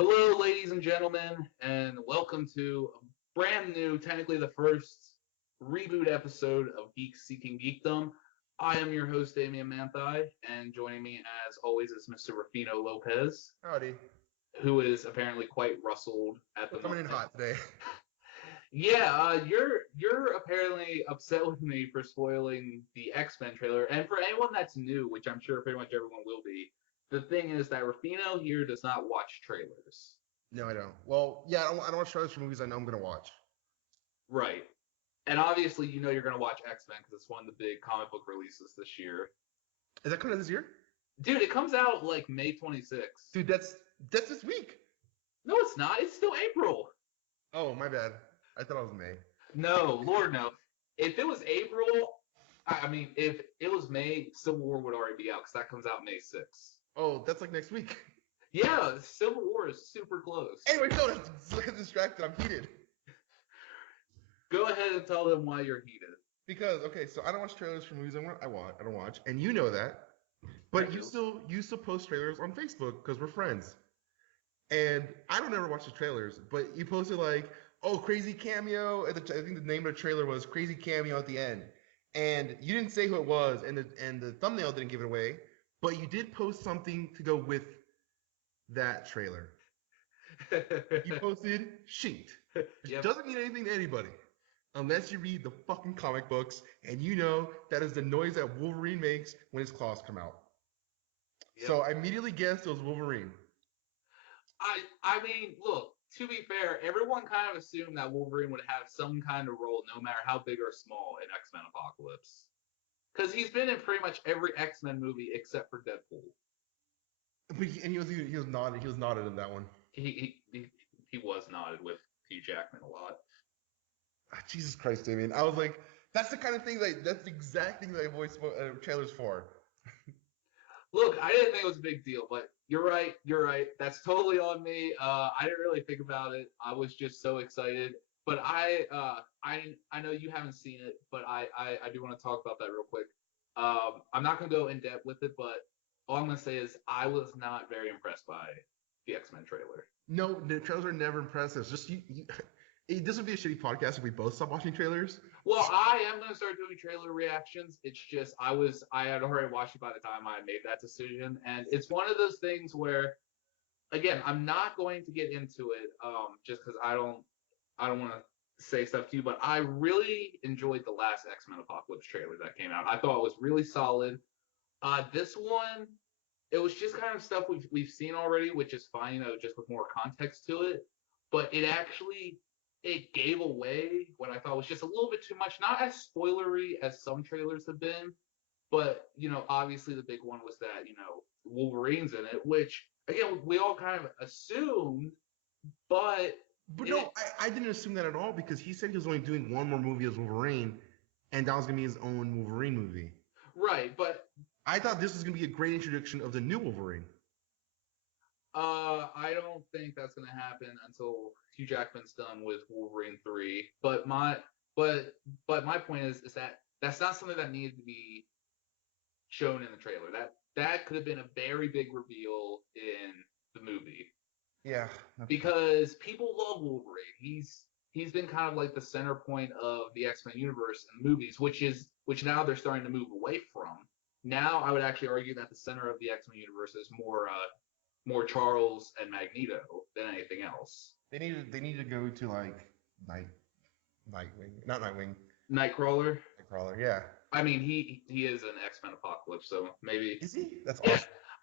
Hello, ladies and gentlemen, and welcome to a brand new, technically the first reboot episode of Geeks Seeking Geekdom. I am your host, Damian Manthai, and joining me, as always, is Mr. Rufino Lopez, Howdy. who is apparently quite rustled at the We're coming in moment. hot today. Yeah, you're apparently upset with me for spoiling the X-Men trailer, and for anyone that's new, which I'm sure pretty much everyone will be, the thing is that Rufino here does not watch trailers. No, I don't. Well, yeah, I don't watch trailers for movies I know I'm gonna watch. Right. And obviously, you know you're going to watch X-Men because it's one of the big comic book releases this year. Is that coming out this year? Dude, it comes out like May 26th. Dude, that's this week. No, it's not. It's still April. Oh, my bad. I thought it was May. No, Lord, no. If it was April, I mean, if it was May, Civil War would already be out because that comes out May 6th. Oh, that's like next week. Yeah, Civil War is super close. Anyway, no, look distracted. I'm heated. Go ahead and tell them why you're heated. Because okay, so I don't watch trailers for movies I don't watch, and you know that. But you still post trailers on Facebook because we're friends. And I don't ever watch the trailers, but you posted like, oh, crazy cameo. I think the name of the trailer was Crazy Cameo at the end. And you didn't say who it was, and the thumbnail didn't give it away, but you did post something to go with that trailer. You posted Sheet. Which doesn't mean anything to anybody. Unless you read the fucking comic books, and you know that is the noise that Wolverine makes when his claws come out. Yep. So I immediately guessed it was Wolverine. I mean, look, to be fair, everyone kind of assumed that Wolverine would have some kind of role, no matter how big or small, in X-Men Apocalypse. Because he's been in pretty much every X-Men movie except for Deadpool. But he was nodded in that one. He was nodded with Hugh Jackman a lot. Jesus Christ, Damien. I was like, that's the kind of thing that's the exact thing that I voice trailers for. Look, I didn't think it was a big deal, but you're right. That's totally on me. I didn't really think about it. I was just so excited. But I know you haven't seen it, but I do want to talk about that real quick. I'm not going to go in depth with it, but all I'm going to say is I was not very impressed by the X-Men trailer. No, the trailers are never impressive. It's just this would be a shitty podcast if we both stopped watching trailers. Well, I am going to start doing trailer reactions. It's just I had already watched it by the time I made that decision, and it's one of those things where, again, I'm not going to get into it just because I don't want to say stuff to you, but I really enjoyed the last X-Men Apocalypse trailer that came out. I thought it was really solid. This one, it was just kind of stuff we've seen already, which is fine, you know, just with more context to it. But it gave away what I thought was just a little bit too much. Not as spoilery as some trailers have been, but, you know, obviously the big one was that, you know, Wolverine's in it, which, again, we all kind of assumed, but no, I didn't assume that at all because he said he was only doing one more movie as Wolverine, and that was going to be his own Wolverine movie. Right, but I thought this was going to be a great introduction of the new Wolverine. I don't think that's going to happen until Hugh Jackman's done with Wolverine 3. But my point is that that's not something that needed to be shown in the trailer. That could have been a very big reveal in the movie. Yeah. Because people love Wolverine. He's been kind of like the center point of the X-Men universe in movies, which now they're starting to move away from. Now I would actually argue that the center of the X-Men universe is more Charles and Magneto than anything else. They need to go to like Nightwing, not Nightwing. Nightcrawler, yeah. I mean, he is an X-Men Apocalypse, so maybe. Is he? That's yeah,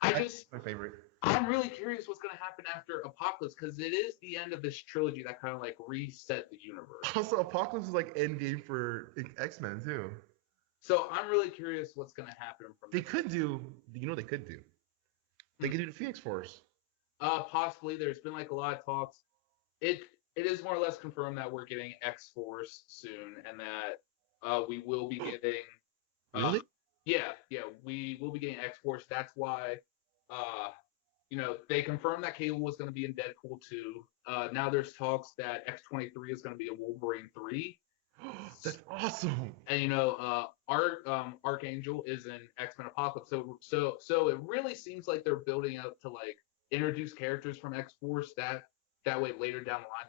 awesome. That's my favorite. I'm really curious what's going to happen after Apocalypse because it is the end of this trilogy that kind of like reset the universe. Also, Apocalypse is like endgame for X-Men too. So I'm really curious what's going to happen from. They could do. You know, they could do. They could do the Phoenix Force. Possibly. There's been like a lot of talks. It is more or less confirmed that we're getting X-Force soon, and that we will be getting. Really? Yeah. We will be getting X-Force. That's why. You know, they confirmed that Cable was going to be in Deadpool 2. Now there's talks that X-23 is going to be a Wolverine 3. That's awesome. And you know, Archangel is in X-Men Apocalypse. So it really seems like they're building up to like introduce characters from X-Force. That way, later down the line,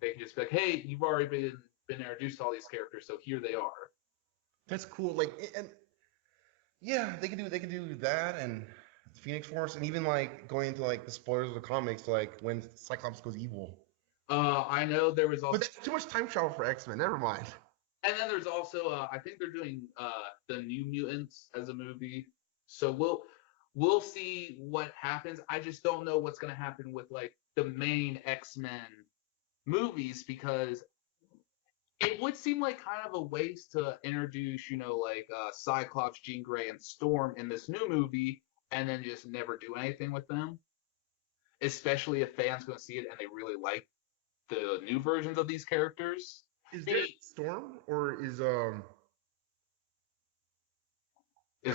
they can just be like, hey, you've already been introduced to all these characters, so here they are. That's cool. Like, and yeah, they could do that and Phoenix Force, and even like going into like the spoilers of the comics, like when Cyclops goes evil. I know there was also, But that's too much time travel for X-Men. Never mind. and then there's also, I think they're doing the New Mutants as a movie, so we'll see what happens. I just don't know what's gonna happen with like the main X-Men movies because it would seem like kind of a waste to introduce, like Cyclops, Jean Grey, and Storm in this new movie, and then just never do anything with them. Especially if fans going to see it and they really like the new versions of these characters. Is there Storm or is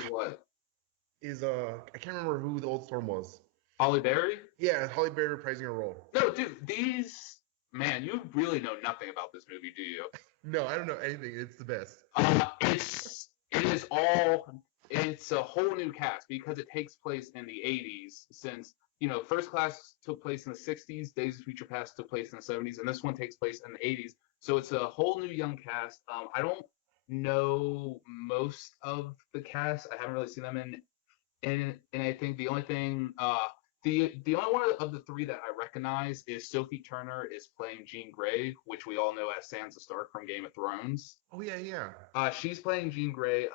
what? Is I can't remember who the old Storm was. Holly Berry? Yeah, Holly Berry reprising her role. No, dude, man, you really know nothing about this movie, do you? No, I don't know anything. It's the best. It's a whole new cast because it takes place in the 80s since, First Class took place in the 60s, Days of Future Past took place in the 70s, and this one takes place in the 80s. So it's a whole new young cast. I don't know most of the cast. I haven't really seen them in anything. The only thing, the only one of the three that I recognize is Sophie Turner is playing Jean Grey, which we all know as Sansa Stark from Game of Thrones. Oh yeah. She's playing Jean Grey.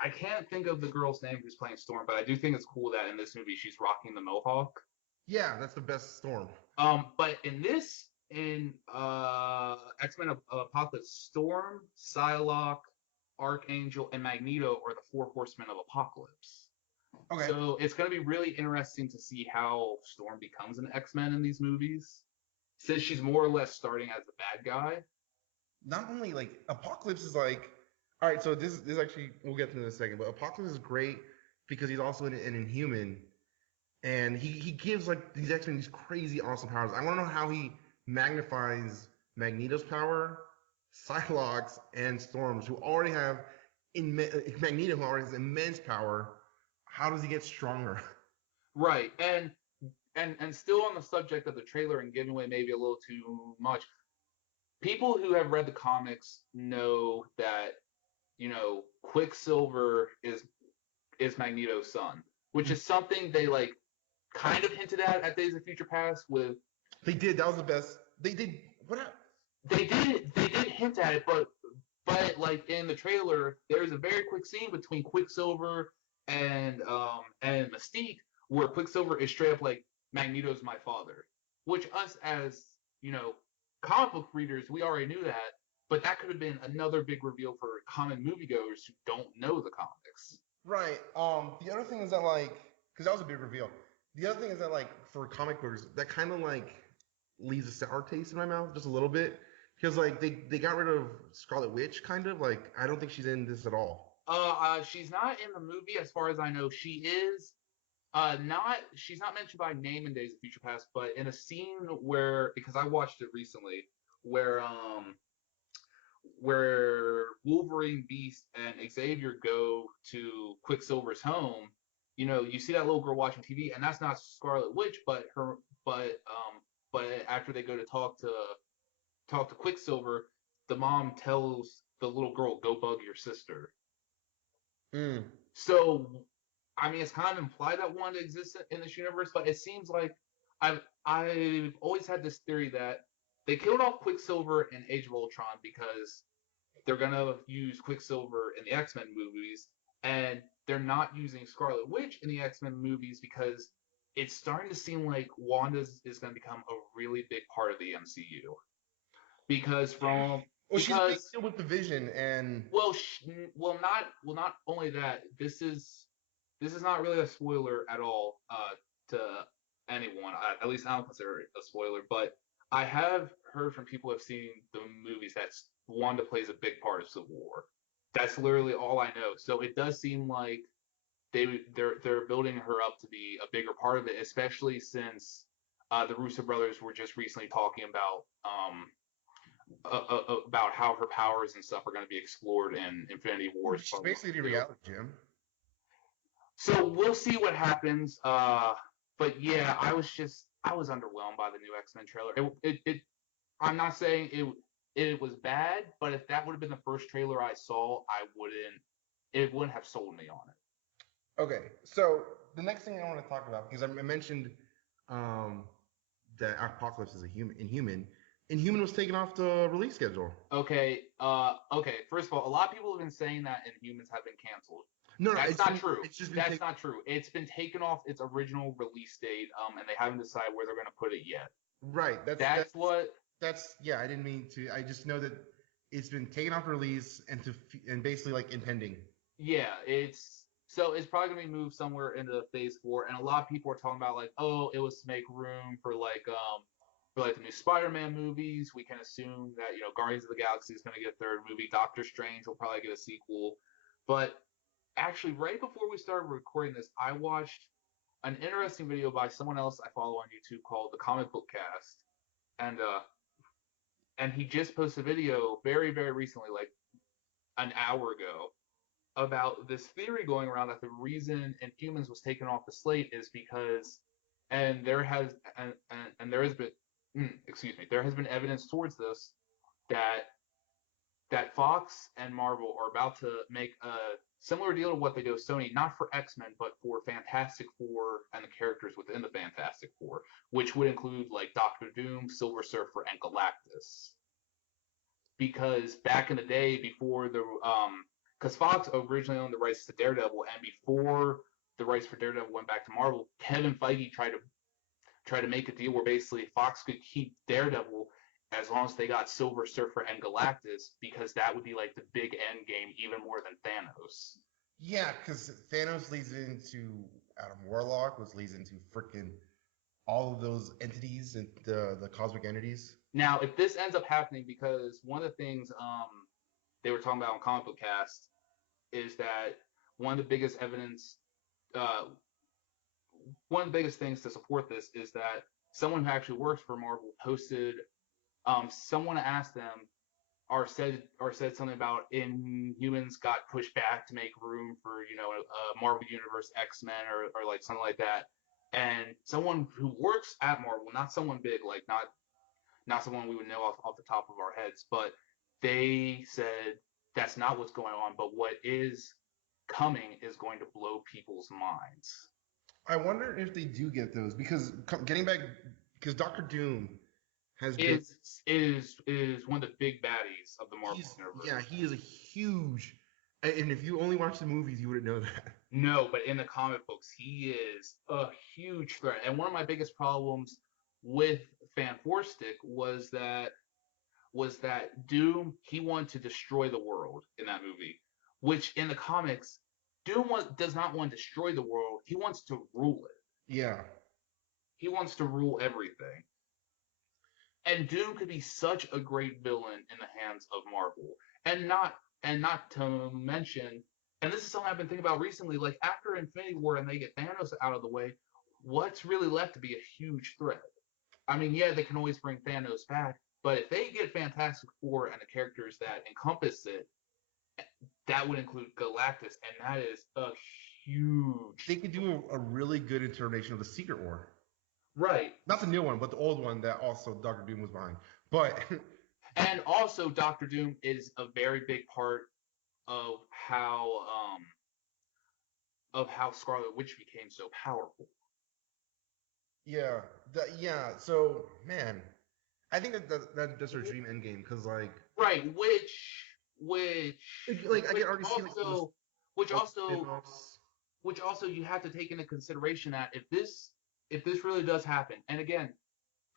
I can't think of the girl's name who's playing Storm, but I do think it's cool that in this movie she's rocking the mohawk. Yeah, that's the best Storm. But in X-Men Apocalypse, Storm, Psylocke, Archangel, and Magneto are the four horsemen of Apocalypse. Okay. So it's going to be really interesting to see how Storm becomes an X-Men in these movies, since she's more or less starting as the bad guy. Not only like Apocalypse is like, all right, so this actually we'll get to in a second, but Apocalypse is great because he's also an Inhuman, and he gives like these X-Men these crazy awesome powers. I want to know how he magnifies Magneto's power, Psylocke's, and Storm's, who already have Magneto, who already has immense power. How does he get stronger? Right, and still on the subject of the trailer and giving away maybe a little too much, people who have read the comics know that, Quicksilver is Magneto's son, which is something they like kind of hinted at Days of Future Past with. They did. That was the best. They did. What? They did hint at it, but like in the trailer, there's a very quick scene between Quicksilver and Mystique where Quicksilver is straight up like, Magneto's my father, which us as comic book readers, we already knew that, but that could have been another big reveal for common moviegoers who don't know the comics. Right. The other thing is that like, because that was a big reveal. The other thing is that like for comic books, that kind of like leaves a sour taste in my mouth just a little bit, because like they got rid of Scarlet Witch, kind of like I don't think she's in this at all. She's not in the movie as far as I know. She is she's not mentioned by name in Days of Future Past, but in a scene where, because I watched it recently, where Wolverine, Beast, and Xavier go to Quicksilver's home, you see that little girl watching TV, and that's not Scarlet Witch, but after they go to talk to Quicksilver, the mom tells the little girl, "Go bug your sister." So, I mean, it's kind of implied that Wanda exists in this universe, but it seems like I've always had this theory that they killed off Quicksilver in Age of Ultron because they're gonna use Quicksilver in the X-Men movies, and they're not using Scarlet Witch in the X-Men movies because it's starting to seem like Wanda is going to become a really big part of the MCU. Because she's still with the Vision, and not only that. This is not really a spoiler at all to anyone. At least I don't consider it a spoiler. But I have heard from people who have seen the movies that Wanda plays a big part of Civil War. That's literally all I know. So it does seem like they're building her up to be a bigger part of it, especially since the Russo brothers were just recently talking about how her powers and stuff are going to be explored in Infinity War. She's basically the reality, Jim. So we'll see what happens. but yeah, I was underwhelmed by the new X-Men trailer. I'm not saying it was bad, but if that would have been the first trailer I saw, it wouldn't have sold me on it. Okay, so the next thing I want to talk about, because I mentioned um, that Apocalypse is a Inhuman. Inhuman was taken off the release schedule. Okay, okay. First of all, a lot of people have been saying that Inhumans have been canceled. No, That's not true. It's just That's not true. It's been taken off its original release date, and they haven't decided where they're going to put it yet. Right. That's yeah. I didn't mean to. I just know that it's been taken off release and basically like impending. Yeah, it's probably gonna be moved somewhere into Phase 4, and a lot of people are talking about like, oh, it was to make room for like the new Spider-Man movies. We can assume that Guardians of the Galaxy is gonna get a third movie. Doctor Strange will probably get a sequel. But actually, right before we started recording this, I watched an interesting video by someone else I follow on YouTube called the Comic Book Cast, and he just posted a video very very recently, like an hour ago, about this theory going around that the reason Inhumans was taken off the slate is because, and there has and there has been, excuse me, there has been evidence towards this, that Fox and Marvel are about to make a similar deal to what they do with Sony, not for X-Men, but for Fantastic Four and the characters within the Fantastic Four, which would include like Doctor Doom, Silver Surfer, and Galactus. Because back in the day, before the because Fox originally owned the rights to Daredevil, and before the rights for Daredevil went back to Marvel, Kevin Feige tried to make a deal where basically Fox could keep Daredevil as long as they got Silver Surfer and Galactus, because that would be like the big end game, even more than Thanos. Yeah, because Thanos leads into Adam Warlock, which leads into freaking all of those entities and the cosmic entities. Now, if this ends up happening, because one of the things they were talking about on Comic Book Cast is that one of the biggest evidence, one of the biggest things to support this is that someone who actually works for Marvel posted, someone asked them or said something about Inhumans got pushed back to make room for a Marvel Universe X-Men or like something like that, and someone who works at Marvel, not someone big, like not someone we would know off the top of our heads, but they said that's not what's going on, but what is coming is going to blow people's minds. I wonder if they do get those, because getting back, because Doctor Doom is one of the big baddies of the Marvel universe. Yeah, he is a huge, and if you only watch the movies, you wouldn't know that. No, but in the comic books, he is a huge threat. And one of my biggest problems with Fan Four Stick was that Doom, he wanted to destroy the world in that movie, which in the comics, Doom does not want to destroy the world. He wants to rule it. Yeah. He wants to rule everything. And Doom could be such a great villain in the hands of Marvel. And not to mention, and this is something I've been thinking about recently, like after Infinity War and they get Thanos out of the way, what's really left to be a huge threat? I mean, yeah, they can always bring Thanos back, but if they get Fantastic Four and the characters that encompass it, that would include Galactus, and that is a huge... They could do a really good interpretation of the Secret War. Right. Not the new one, but the old one that also Doctor Doom was behind. But and also Doctor Doom is a very big part of how Scarlet Witch became so powerful. Yeah. So man, I think that's her dream endgame, because like... Right, which like I can already see like which also you have to take into consideration that if this really does happen, and again,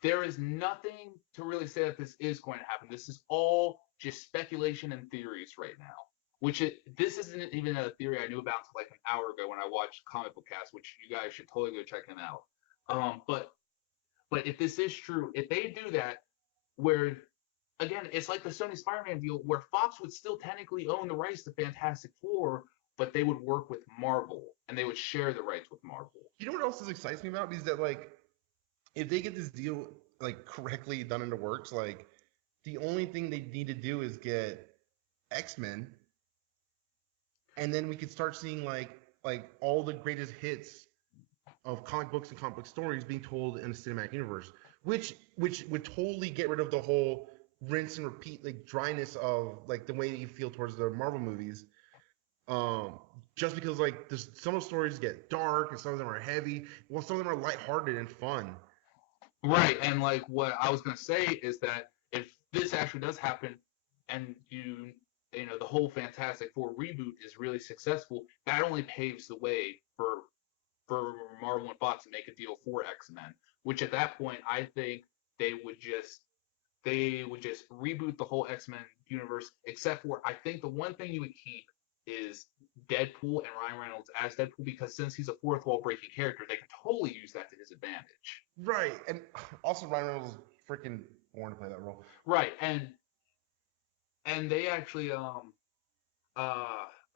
there is nothing to really say that this is going to happen. This is all just speculation and theories right now. This isn't even a theory I knew about until like an hour ago when I watched Comic Book Cast, which you guys should totally go check him out. But if this is true, if they do that, where again, it's like the Sony Spider-Man deal, where Fox would still technically own the rights to Fantastic Four, but they would work with Marvel, and they would share the rights with Marvel. You know what else excites me about? Is that, like, if they get this deal, like, correctly done into works, like, the only thing they need to do is get X-Men, and then we could start seeing, like all the greatest hits of comic books and comic book stories being told in a cinematic universe, which would totally get rid of the whole rinse and repeat like dryness of like the way that you feel towards the Marvel movies. Um, just because like some of the stories get dark and some of them are heavy, well, some of them are lighthearted and fun. Right, and like what I was gonna say is that if this actually does happen, and you know the whole Fantastic Four reboot is really successful, that only paves the way for Marvel and Fox to make a deal for X-Men. Which at that point, I think they would just they would just reboot the whole X-Men universe, except for I think the one thing you would keep is Deadpool and Ryan Reynolds as Deadpool because since he's a fourth wall breaking character, they can totally use that to his advantage. Right, and also Ryan Reynolds is freaking born to play that role. Right, and they actually uh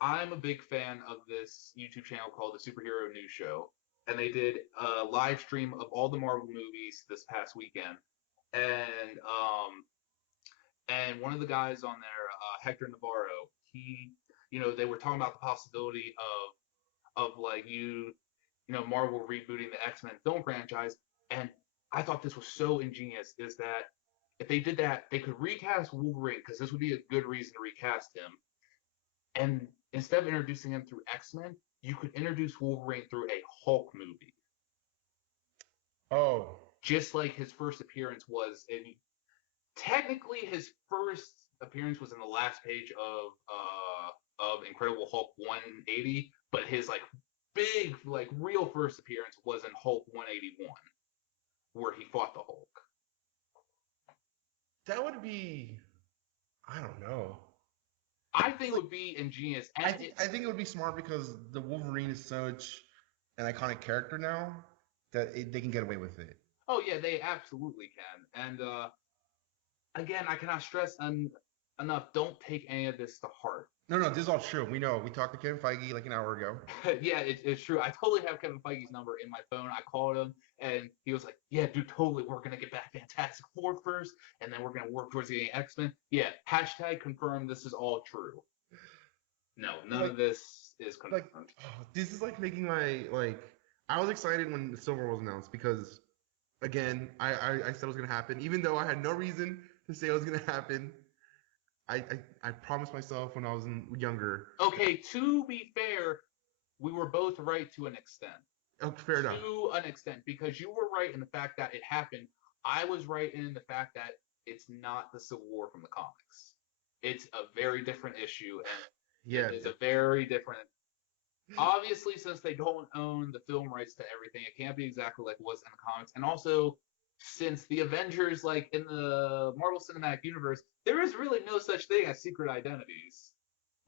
I'm a big fan of this YouTube channel called the Superhero News Show, and they did a live stream of all the Marvel movies this past weekend, and one of the guys on there, Hector Navarro, they were talking about the possibility of like Marvel rebooting the X-Men film franchise, and I thought this was so ingenious. Is that if they did that, they could recast Wolverine because this would be a good reason to recast him, and instead of introducing him through X-Men, you could introduce Wolverine through a Hulk movie, Oh, just like his first appearance was in. Technically, his first appearance was in the last page of Incredible Hulk 180, but his like big like real first appearance was in Hulk 181, where he fought the Hulk. that would be, I don't know. I think it would be ingenious, and I think it would be smart because the Wolverine is such an iconic character now that they can get away with it. oh yeah, they absolutely can. And again, I cannot stress enough: don't take any of this to heart. No, this is all true. We know. We talked to Kevin Feige like an hour ago. Yeah, it's true. I totally have Kevin Feige's number in my phone. I called him, and he was like, "Yeah, dude, totally. We're gonna get back Fantastic Four first, and then we're gonna work towards getting X-Men." Yeah, hashtag confirm. This is all true. No, none of this is confirmed. This is like making my like. I was excited when the Silver was announced because, again, I said it was gonna happen, even though I had no reason to say it was gonna happen. I I promised myself when I was younger. Okay, to be fair, we were both right to an extent. Oh, fair enough. To an extent, because you were right in the fact that it happened. I was right in the fact that it's not the Civil War from the comics. It's a very different issue, and Yeah, it's a very different. Obviously, since they don't own the film rights to everything, it can't be exactly like it was in the comics. And also, since the Avengers, like in the Marvel Cinematic Universe, there is really no such thing as secret identities.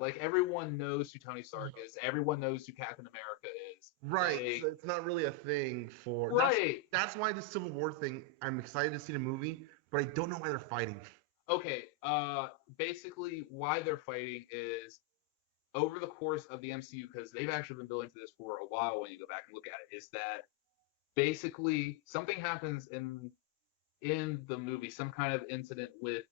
Like everyone knows who Tony Stark is. Everyone knows who Captain America is. right. Like, So it's not really a thing for. right. That's why the Civil War thing. I'm excited to see the movie, but I don't know why they're fighting. Okay. Basically, why they're fighting is over the course of the MCU, because they've actually been building to this for a while. When you go back and look at it, is that basically something happens in the movie, some kind of incident with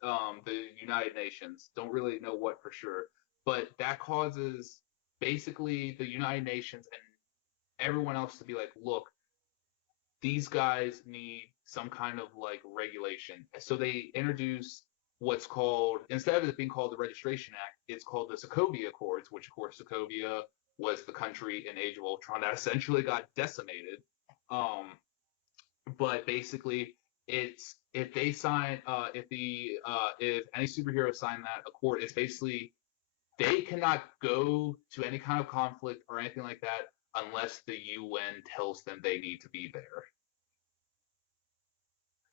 the United Nations. Don't really know what for sure, but that causes basically the United Nations and everyone else to be like, look, these guys need some kind of like regulation. So they introduce what's called, instead of it being called the Registration Act, it's called the Sokovia Accords, which of course Sokovia was the country in Age of Ultron that essentially got decimated. Um, but basically, it's if they sign, if any superhero sign that accord, it's basically they cannot go to any kind of conflict or anything like that unless the UN tells them they need to be there.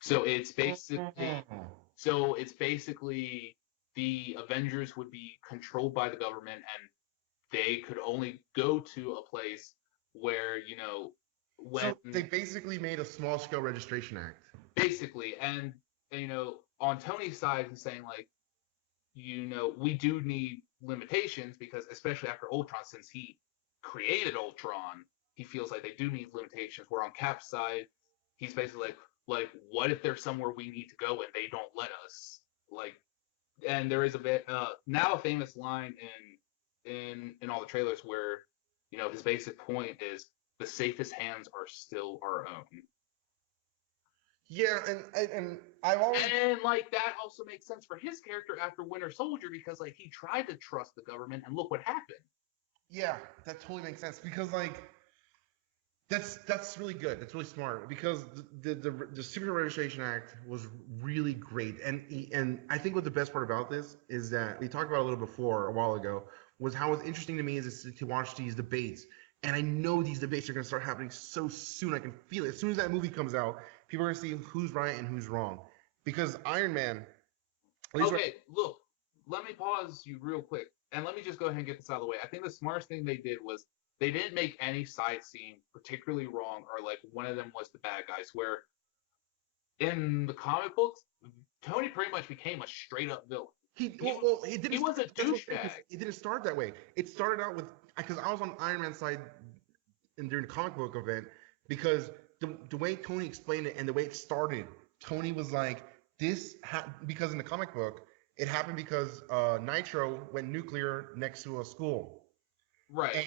So it's basically the Avengers would be controlled by the government, and they could only go to a place where when So they basically made a small scale registration act. basically, and on Tony's side, he's saying like, we do need limitations because especially after Ultron, since he created Ultron, he feels like they do need limitations. Where on Cap's side, he's basically like, what if there's somewhere we need to go and they don't let us? Like, and there is now a famous line in all the trailers where his basic point is the safest hands are still our own. Yeah, and I've always And like that also makes sense for his character after Winter Soldier because like he tried to trust the government and look what happened. yeah, that totally makes sense because like that's really good. That's really smart because the Superhero Registration Act was really great, and I think what the best part about this is that we talked about a little before a while ago was how it's interesting to me is to watch these debates, and I know these debates are going to start happening so soon. I can feel it as soon as that movie comes out. People are going to see who's right and who's wrong because Iron Man. At least Okay, look, let me pause you real quick and let me just go ahead and get this out of the way. I think the smartest thing they did was they didn't make any side scene particularly wrong or like one of them was the bad guys. Where in the comic books, Tony pretty much became a straight up villain. He didn't. He was a douchebag. It didn't start that way. It started out with because I was on Iron Man's side during the comic book event because the way Tony explained it and the way it started, Tony was like because in the comic book it happened because Nitro went nuclear next to a school, Right. and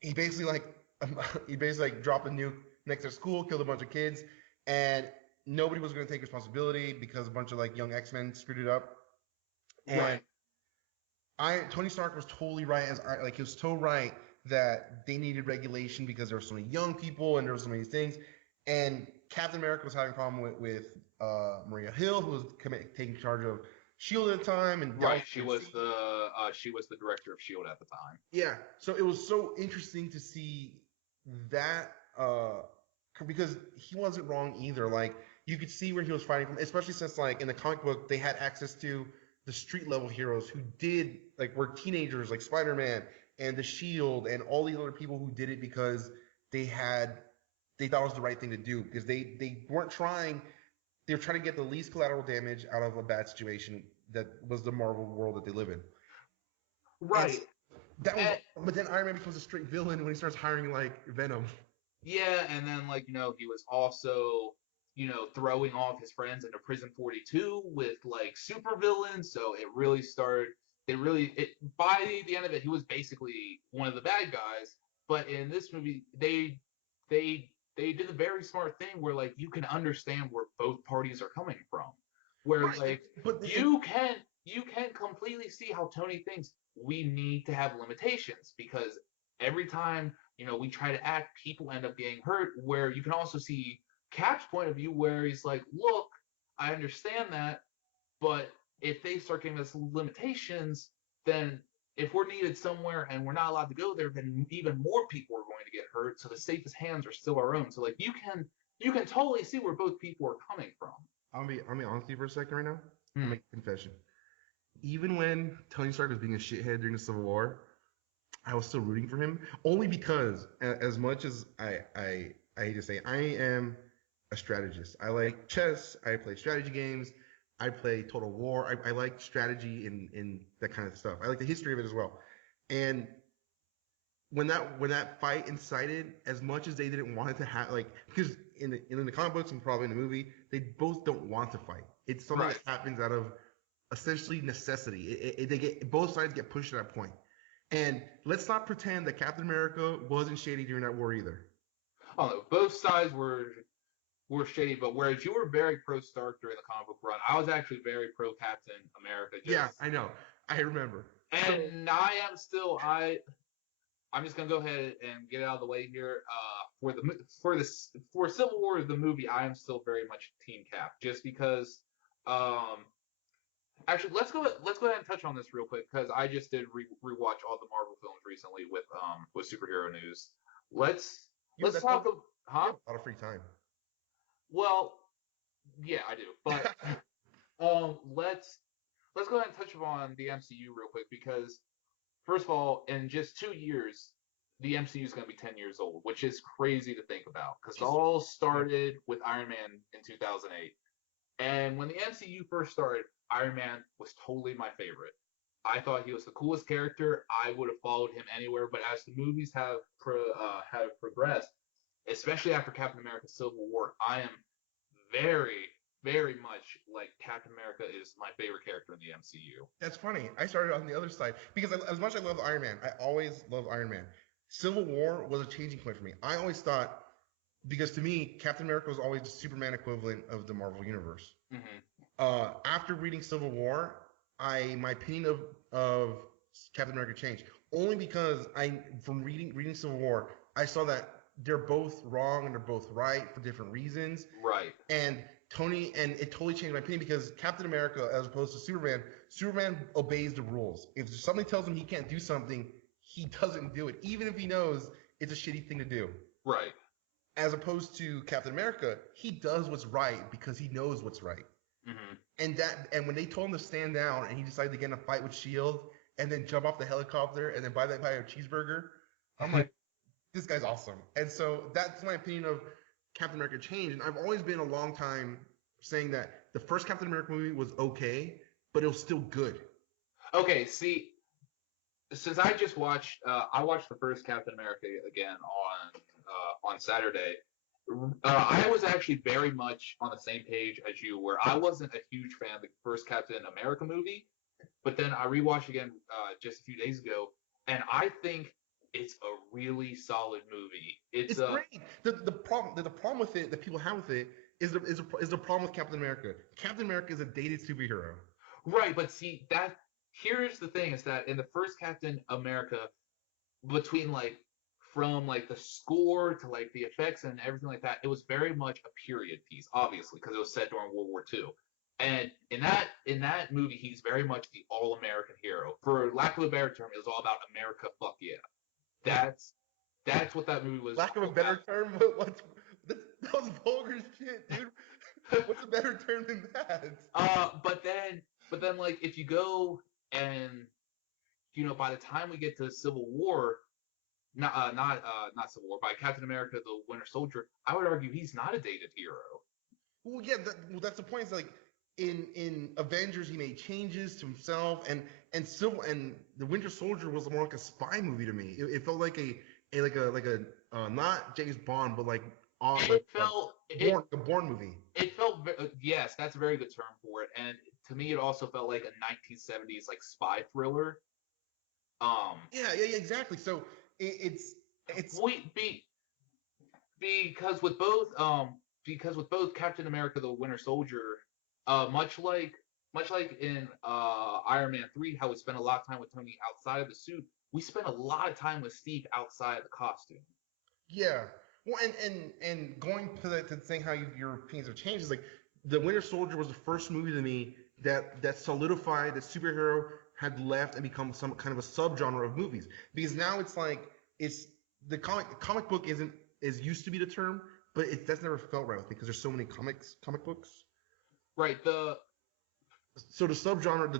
he basically like dropped a nuke next to a school, killed a bunch of kids, and nobody was going to take responsibility because a bunch of like young X-Men screwed it up. And Tony Stark was totally right he was so right that they needed regulation because there were so many young people and there were so many things. And Captain America was having a problem with Maria Hill, who was taking charge of Shield at the time, and she was the director of Shield at the time. Yeah, so it was so interesting to see that because he wasn't wrong either. Like you could see where he was fighting from, especially since like in the comic book they had access to the street level heroes who were teenagers like Spider-Man and the Shield and all these other people who did it because they thought it was the right thing to do because they weren't trying. They were trying to get the least collateral damage out of a bad situation that was the Marvel world that they live in. Right. But then Iron Man becomes a straight villain when he starts hiring like Venom. Yeah, and then like he was also throwing off his friends into Prison 42 with like super villains. So it really started. By the end of it, he was basically one of the bad guys. But in this movie, they did a very smart thing where like you can understand where both parties are coming from. Where like you can completely see how Tony thinks we need to have limitations because every time we try to act, people end up getting hurt. Where you can also see Cap's point of view where he's like, look, I understand that, but if they start giving us limitations, then if we're needed somewhere and we're not allowed to go there, then even more people are going to get hurt. So the safest hands are still our own. So like you can totally see where both people are coming from. I'll be honest with you for a second right now. I'll make a confession. Even when Tony Stark was being a shithead during the Civil War, I was still rooting for him. Only because as much as I hate to say, I am a strategist. I like chess. I play strategy games. I play Total War. I like strategy in that kind of stuff. I like the history of it as well. And when that fight incited, as much as they didn't want it to happen, like because in the comic books and probably in the movie, they both don't want to fight. It's something that happens out of essentially necessity. They get both sides get pushed to that point. And let's not pretend that Captain America wasn't shady during that war either. Oh no, both sides were shady, but whereas you were very pro Stark during the comic book run, I was actually very pro Captain America. Yeah, I know. I remember. And I'm just gonna go ahead and get it out of the way here. For Civil War the movie, I am still very much Team Cap, just because. Actually, let's go ahead and touch on this real quick because I just did rewatch all the Marvel films recently with superhero news. Let's talk about a lot of free time. Well, yeah, I do, but let's go ahead and touch upon the MCU real quick because first of all, in just 2 years, the MCU is going to be 10 years old, which is crazy to think about because it all started with Iron Man in 2008. And when the MCU first started, Iron Man was totally my favorite. I thought he was the coolest character. I would have followed him anywhere. But as the movies have progressed, especially after Captain America: Civil War, I am very, very much like Captain America is my favorite character in the MCU. That's funny. I started on the other side because as much as I love Iron Man, I always love Iron Man. Civil War was a changing point for me. I always thought, because to me, Captain America was always the Superman equivalent of the Marvel Universe. Hmm. After reading Civil War, my opinion of Captain America changed only because from reading Civil War, I saw that they're both wrong and they're both right for different reasons. Right. And it totally changed my opinion because Captain America, as opposed to Superman, Superman obeys the rules. If somebody tells him he can't do something, he doesn't do it, even if he knows it's a shitty thing to do. Right. As opposed to Captain America, he does what's right because he knows what's right. Hmm. And when they told him to stand down and he decided to get in a fight with Shield and then jump off the helicopter and then buy a cheeseburger, I'm like, this guy's awesome. And so that's my opinion of Captain America change. And I've always been a long time saying that the first Captain America movie was okay, but it was still good. Okay, see, since I just watched, I watched the first Captain America again on Saturday. I was actually very much on the same page as you, where I wasn't a huge fan of the first Captain America movie, but then I rewatched again just a few days ago, and I think it's a really solid movie. It's great. The problem with it that people have with it is the problem with Captain America. Captain America is a dated superhero. Right, but see that here's the thing is that in the first Captain America, between like from like the score to like the effects and everything like that, it was very much a period piece, obviously, because it was set during World War II. And in that movie, he's very much the all American hero. For lack of a better term, it was all about America. Fuck yeah, that's that's what that movie was Lack of a all better term, that was vulgar shit, dude. about. What's a better term than that? But then like if you go and by the time we get to Civil War, not Civil War, by Captain America: The Winter Soldier, I would argue he's not a dated hero. Well, yeah, that's the point. Is like in Avengers, he made changes to himself, and the Winter Soldier was more like a spy movie to me. It felt like a not James Bond, but It felt it a Bourne movie. it felt yes, that's a very good term for it. And to me, it also felt like a 1970s like spy thriller. Um, Yeah, exactly. So it's wait, because with both Captain America: The Winter Soldier, much like in Iron Man 3, how we spent a lot of time with Tony outside of the suit, we spent a lot of time with Steve outside of the costume. Yeah. Well, and going to saying how your opinions have changed is like the Winter Soldier was the first movie to me that solidified that superhero had left and become some kind of a subgenre of movies, because now it's like it's the comic book isn't is used to be the term, but that's never felt right with me because there's so many comic books. Right. So the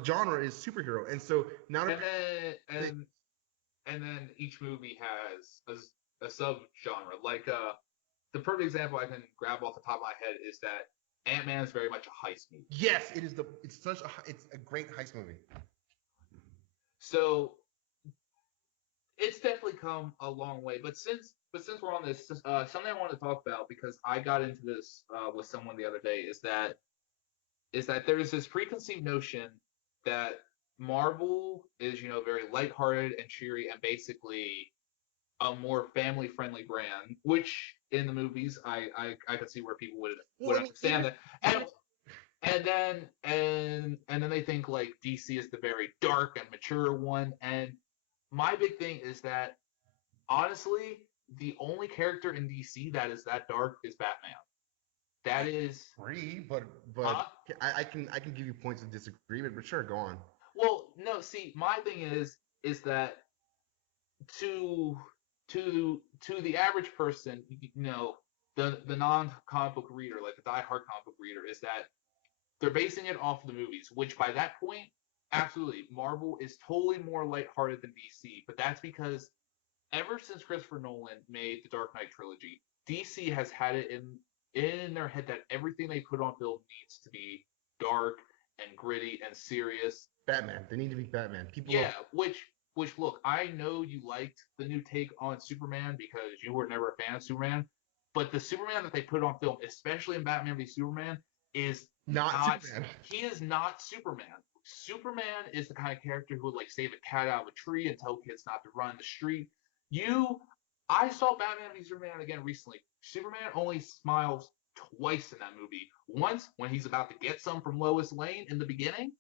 genre is superhero, and so now And then and then each movie has a subgenre. Like the perfect example I can grab off the top of my head is that Ant-Man is very much a heist movie. yes, it's a great heist movie. So it's definitely come a long way. But since we're on this, something I want to talk about, because I got into this with someone the other day, is that there is this preconceived notion that Marvel is very lighthearted and cheery and basically a more family friendly brand, which in the movies I could see where people would Well, I mean, understand that. And then they think like DC is the very dark and mature one. And my big thing is that honestly, the only character in DC that is that dark is Batman. That is agree, but huh? I can give you points of disagreement, but sure, go on. Well, no, see, my thing is that to to the average person, the non comic book reader, like the die-hard comic book reader, is that they're basing it off of the movies, which by that point, absolutely, Marvel is totally more lighthearted than DC. But that's because ever since Christopher Nolan made the Dark Knight trilogy, DC has had it in their head that everything they put on film needs to be dark and gritty and serious. Batman. They need to be Batman. People. Yeah, which look, I know you liked the new take on Superman because you were never a fan of Superman, but the Superman that they put on film, especially in Batman v Superman, is Not not Superman. he is not Superman. Superman is the kind of character who would like save a cat out of a tree and tell kids not to run in the street. I saw Batman v Superman again recently. Superman only smiles twice in that movie. Once when he's about to get some from Lois Lane in the beginning,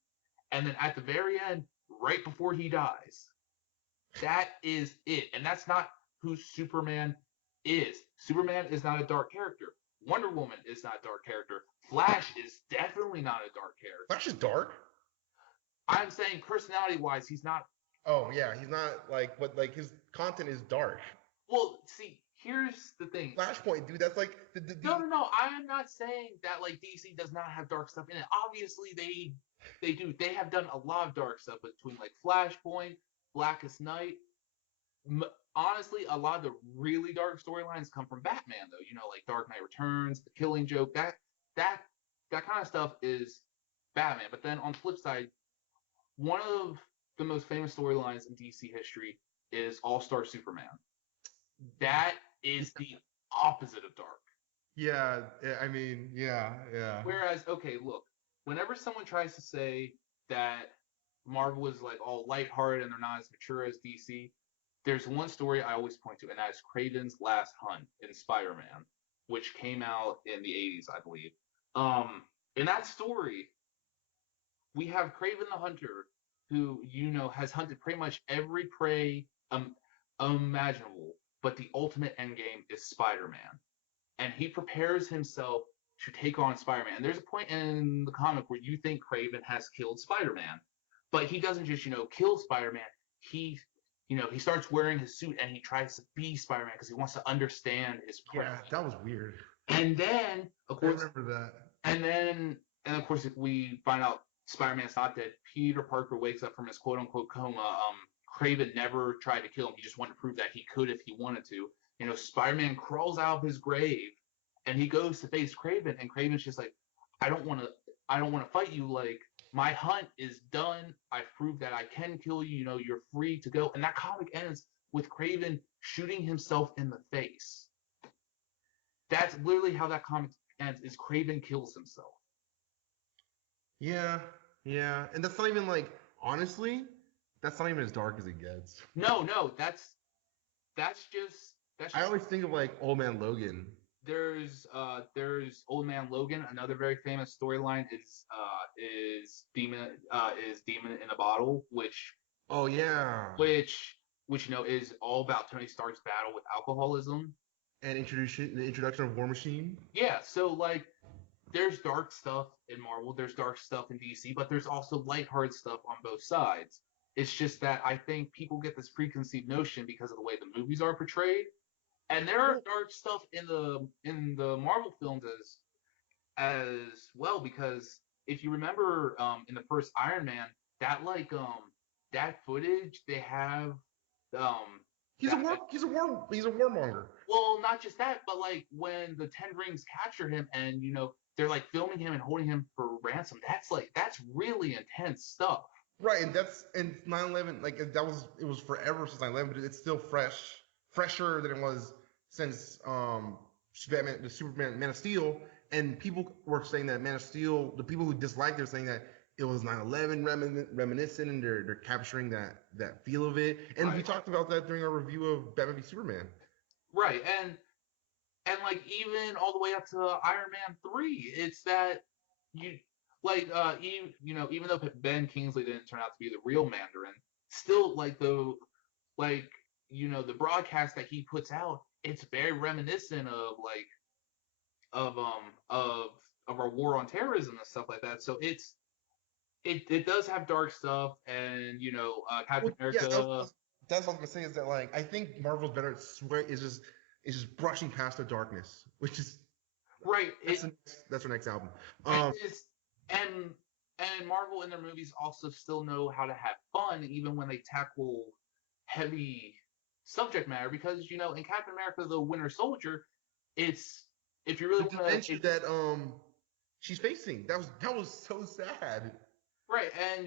and then at the very end, right before he dies. That is it. And that's not who Superman is. Superman is not a dark character. Wonder Woman is not a dark character. Flash is definitely not a dark character. Flash is dark. I'm saying personality-wise, he's not. Oh yeah, he's not like, but like his content is dark. Well, see, here's the thing. Flashpoint, dude, that's like No. I am not saying that like DC does not have dark stuff in it. Obviously, they do. They have done a lot of dark stuff between like Flashpoint, Blackest Night. Honestly, a lot of the really dark storylines come from Batman, though. You know, like Dark Knight Returns, The Killing Joke. That kind of stuff is Batman. But then on the flip side, one of the most famous storylines in DC history is All-Star Superman. That is the opposite of dark. Yeah, I mean, yeah. Whereas, okay, look, whenever someone tries to say that Marvel is like all lighthearted and they're not as mature as DC, there's one story I always point to, and that is Kraven's Last Hunt in Spider-Man, which came out in the 80s, I believe. In that story, we have Kraven the Hunter, who, you know, has hunted pretty much every prey imaginable, but the ultimate endgame is Spider-Man. And he prepares himself to take on Spider-Man. And there's a point in the comic where you think Kraven has killed Spider-Man, but he doesn't just, you know, kill Spider-Man. He starts wearing his suit and he tries to be Spider-Man because he wants to understand his prey. Yeah, that was weird. And then, of course, I remember that. And of course, we find out Spider-Man's not dead. Peter Parker wakes up from his quote-unquote coma. Kraven never tried to kill him. He just wanted to prove that he could if he wanted to. You know, Spider-Man crawls out of his grave and he goes to face Kraven, and Kraven's just like, I don't want to fight you. Like, my hunt is done. I've proved that I can kill you. You know, you're free to go. And that comic ends with Kraven shooting himself in the face. That's literally how that comic ends, is Kraven kills himself. Yeah. And that's not even like, honestly, that's not even as dark as it gets. No, that's just I always think of like Old Man Logan. There's Old Man Logan. Another very famous storyline is Demon in a Bottle, which you know is all about Tony Stark's battle with alcoholism and the introduction of War Machine. Yeah, so like there's dark stuff in Marvel, there's dark stuff in DC, but there's also lighthearted stuff on both sides. It's just that I think people get this preconceived notion because of the way the movies are portrayed. And there are dark stuff in the Marvel films as well, because if you remember in the first Iron Man, that footage they have he's a warmonger. Well, not just that, but like when the Ten Rings capture him and you know they're like filming him and holding him for ransom, that's really intense stuff. Right, and 9/11, like it was forever since 9/11, but it's still fresher than it was since the Superman Man of Steel, and people were saying that Man of Steel, the people who disliked it were saying that it was 9/11 reminiscent, and they're capturing that feel of it. And we talked about that during our review of Batman v Superman. Right, and like even all the way up to Iron Man 3, it's that even though Ben Kingsley didn't turn out to be the real Mandarin, still the broadcast that he puts out, it's very reminiscent of our war on terrorism and stuff like that. So it does have dark stuff, and Captain America. Yeah, that's what I was gonna say, is that like I think Marvel's better at is just brushing past the darkness, which is right. That's our next album. And Marvel in their movies also still know how to have fun, even when they tackle heavy subject matter, because in Captain America: The Winter Soldier, it's, if you really want to, that she's facing, that was so sad. Right, and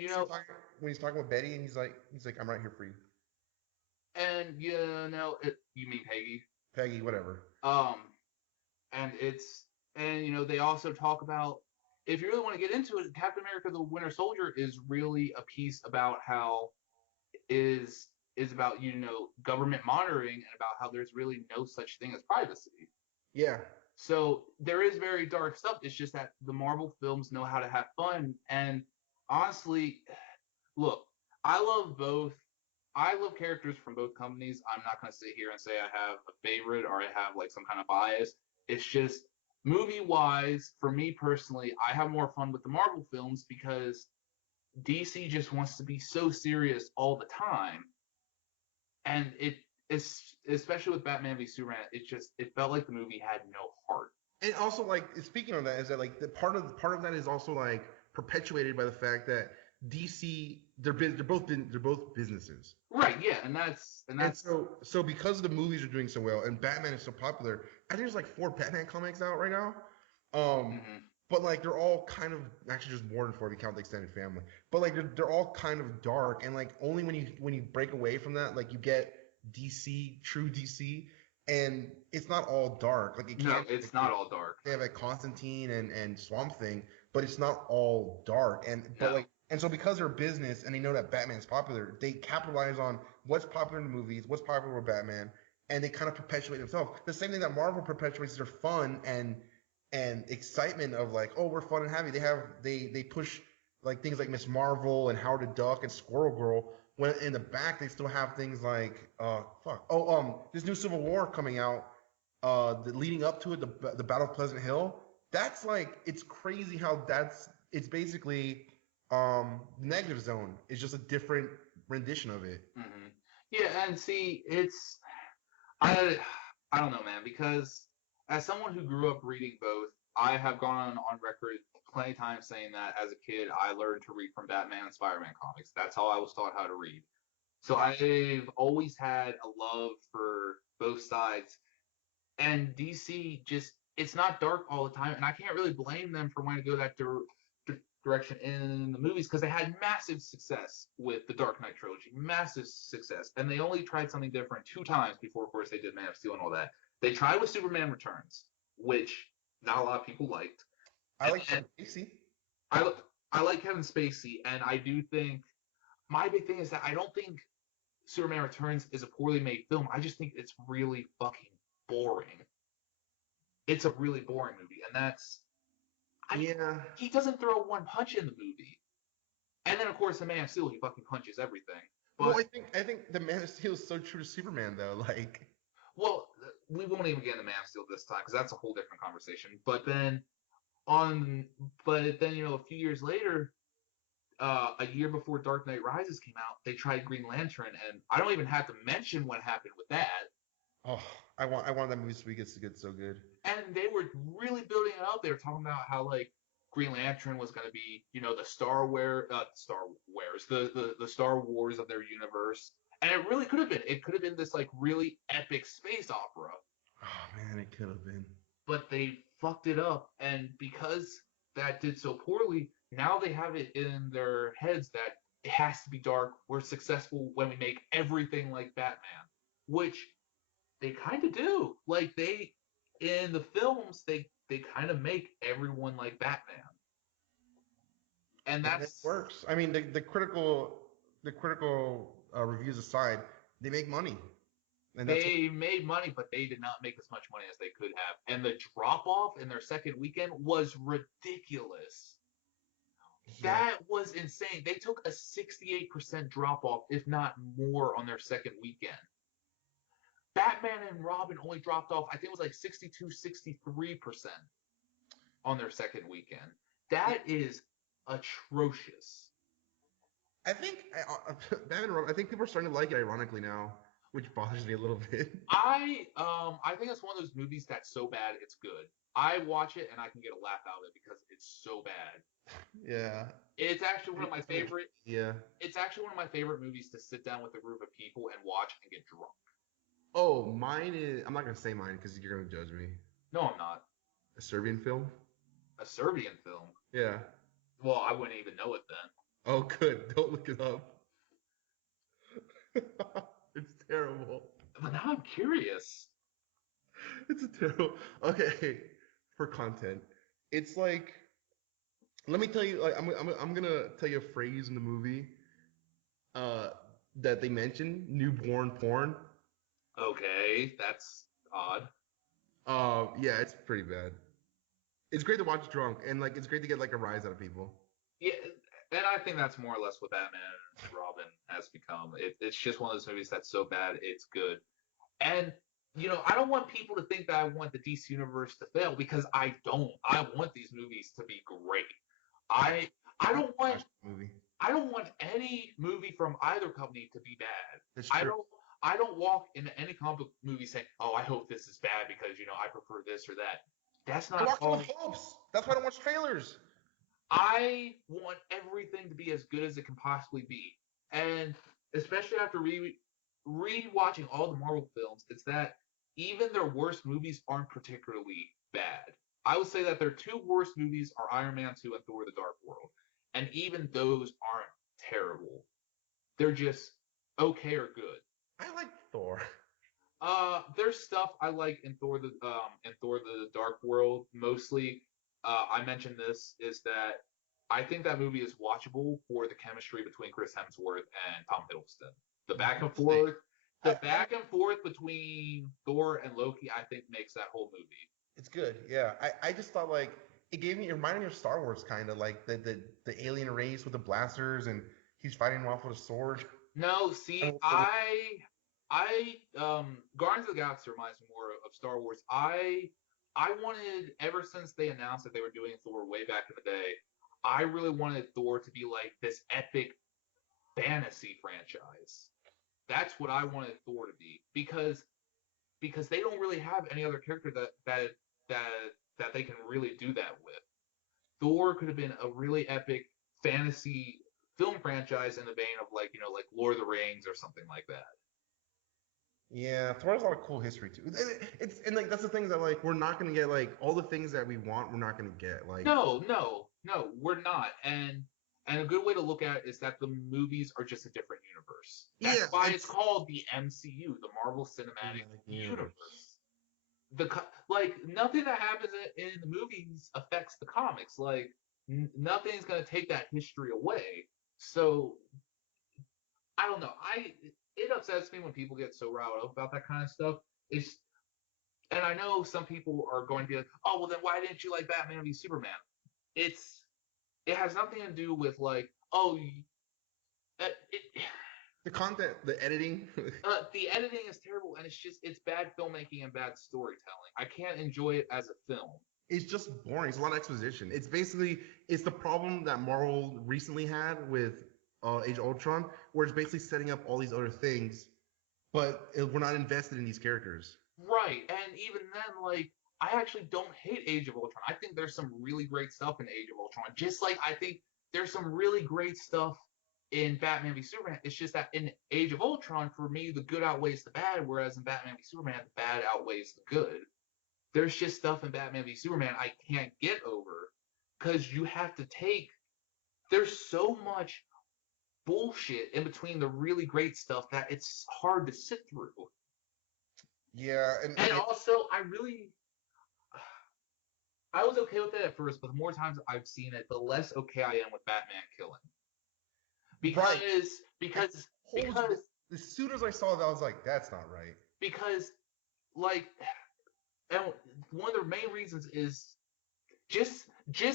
when he's talking with Betty, and he's like, I'm right here for you. And you mean Peggy? Peggy, whatever. And they also talk about, if you really want to get into it, Captain America: The Winter Soldier is really a piece about how is is about, government monitoring and about how there's really no such thing as privacy. Yeah. So there is very dark stuff. It's just that the Marvel films know how to have fun. And honestly, look, I love both. I love characters from both companies. I'm not going to sit here and say I have a favorite or I have like some kind of bias. It's just movie wise, for me personally, I have more fun with the Marvel films because DC just wants to be so serious all the time. And it is, especially with Batman v Superman, it felt like the movie had no heart. And also, like, speaking of that, is that like the part of that is also like perpetuated by the fact that DC they're both businesses. Right, yeah, and so because the movies are doing so well and Batman is so popular, I think there's like 4 Batman comics out right now. mm-hmm. But like they're all kind of actually just more than 4 if you count the extended family. But like they're all kind of dark, and like only when you break away from that, like you get true DC, and it's not all dark. Like it's not all dark. They have like Constantine and Swamp Thing, but it's not all dark. And so because they're a business and they know that Batman's popular, they capitalize on what's popular in the movies, what's popular with Batman, and they kind of perpetuate themselves. The same thing that Marvel perpetuates their fun and excitement of like, oh, we're fun and happy. They push like things like Miss Marvel and Howard the Duck and Squirrel Girl. When in the back they still have things like this new Civil War coming out, leading up to it, the Battle of Pleasant Hill. That's like, it's crazy how it's basically Negative Zone. It's just a different rendition of it. Mm-hmm. Yeah, and see, I don't know, man, because as someone who grew up reading both, I have gone on record plenty of times saying that as a kid, I learned to read from Batman and Spider-Man comics. That's how I was taught how to read. So I've always had a love for both sides. And DC it's not dark all the time. And I can't really blame them for wanting to go that direction in the movies because they had massive success with the Dark Knight trilogy. Massive success. And they only tried something different 2 times before, of course, they did Man of Steel and all that. They tried with Superman Returns, which not a lot of people liked. I like Kevin Spacey. I like Kevin Spacey, and I do think my big thing is that I don't think Superman Returns is a poorly made film. I just think it's really fucking boring. It's a really boring movie, and he doesn't throw one punch in the movie. And then of course the Man of Steel, he fucking punches everything. But, well, I think the Man of Steel is so true to Superman though, like. Well, we won't even get into Man of Steel this time because that's a whole different conversation. But then a few years later, a year before Dark Knight Rises came out, they tried Green Lantern, and I don't even have to mention what happened with that. Oh, I want that movie to get so good. And they were really building it out. They were talking about how like Green Lantern was going to be, the Star Wars, the Star Wars of their universe. And it really could have been. It could have been this like really epic space opera. Oh man, it could have been. But they fucked it up, and because that did so poorly, now they have it in their heads that it has to be dark. We're successful when we make everything like Batman, which they kind of do. Like in the films, they kind of make everyone like Batman, and that works. I mean, the critical reviews aside, they make money. And they made money, but they did not make as much money as they could have. And the drop-off in their second weekend was ridiculous. Yeah. That was insane. They took a 68% drop-off, if not more, on their second weekend. Batman and Robin only dropped off, I think it was like 62, 63% on their second weekend. That is atrocious. I think Batman and Robin, I think people are starting to like it ironically now, which bothers me a little bit. I think it's one of those movies that's so bad it's good. I watch it and I can get a laugh out of it because it's so bad. Yeah. It's actually one of my favorite. Yeah. It's actually one of my favorite movies to sit down with a group of people and watch and get drunk. Oh, mine is. I'm not gonna say mine because you're gonna judge me. No, I'm not. A Serbian film. A Serbian film. Yeah. Well, I wouldn't even know it then. Oh, good. Don't look it up. It's terrible. But now I'm curious. It's a terrible. Okay, for content, it's like. Let me tell you. Like, I'm gonna tell you a phrase in the movie. that they mentioned, newborn porn. Okay, that's odd. Yeah, it's pretty bad. It's great to watch drunk, and like it's great to get like a rise out of people. Yeah, and I think that's more or less what Batman and Robin has become. It's just one of those movies that's so bad it's good. And I don't want people to think that I want the DC universe to fail because I don't. I want these movies to be great. I I don't want Watch the movie. I don't want any movie from either company to be bad. That's I true. don't I don't walk into any comic book movie saying, "Oh, I hope this is bad because I prefer this or that." That's I not watched it with calling. hopes. That's why I don't watch trailers. I want everything to be as good as it can possibly be. And especially after rewatching all the Marvel films, it's that even their worst movies aren't particularly bad. I would say that their two worst movies are Iron Man 2 and Thor the Dark World. And even those aren't terrible. They're just okay or good. I like Thor. There's stuff I like in Thor the Dark World. Mostly, I mentioned this is that I think that movie is watchable for the chemistry between Chris Hemsworth and Tom Hiddleston. The back and Really? forth, the back and forth between Thor and Loki, I think makes that whole movie. It's good. Yeah. I just thought like it reminded me of Star Wars kind of like the alien race with the blasters and he's fighting them off with a sword. No, see, Guardians of the Galaxy reminds me more of Star Wars. I wanted ever since they announced that they were doing Thor way back in the day. I really wanted Thor to be like this epic fantasy franchise. That's what I wanted Thor to be because they don't really have any other character that that they can really do that with. Thor could have been a really epic fantasy film franchise in the vein of like Lord of the Rings or something like that. Yeah, Thor has a lot of cool history too. It's and like that's the thing that like we're not gonna get like all the things that we want. We're not gonna get like No, we're not. And a good way to look at it is that the movies are just a different universe. That's yeah, why it's called the MCU, the Marvel Cinematic universe. Universe. Like nothing that happens in the movies affects the comics. Like nothing's gonna take that history away. So I don't know. I It upsets me when people get so riled up about that kind of stuff. It's and I know some people are going to be like, "Oh, well, then why didn't you like Batman v Superman?" It's it has nothing to do with like, oh, it, The content, the editing. the editing is terrible, and it's bad filmmaking and bad storytelling. I can't enjoy it as a film. It's just boring. It's a lot of exposition. It's the problem that Marvel recently had with Age of Ultron, where it's basically setting up all these other things, but we're not invested in these characters. Right, and even then, like, I actually don't hate Age of Ultron. I think there's some really great stuff in Age of Ultron. Just like I think there's some really great stuff in Batman v Superman. It's just that in Age of Ultron, for me, the good outweighs the bad, whereas in Batman v Superman, the bad outweighs the good. There's just stuff in Batman v Superman I can't get over because you have to take. There's so much bullshit in between the really great stuff that it's hard to sit through. Yeah, And also, I was okay with it at first, but the more times I've seen it, the less okay I am with Batman killing. Because right. because Holy- because as soon as I saw that, I was like, "That's not right." because like, and one of the main reasons is just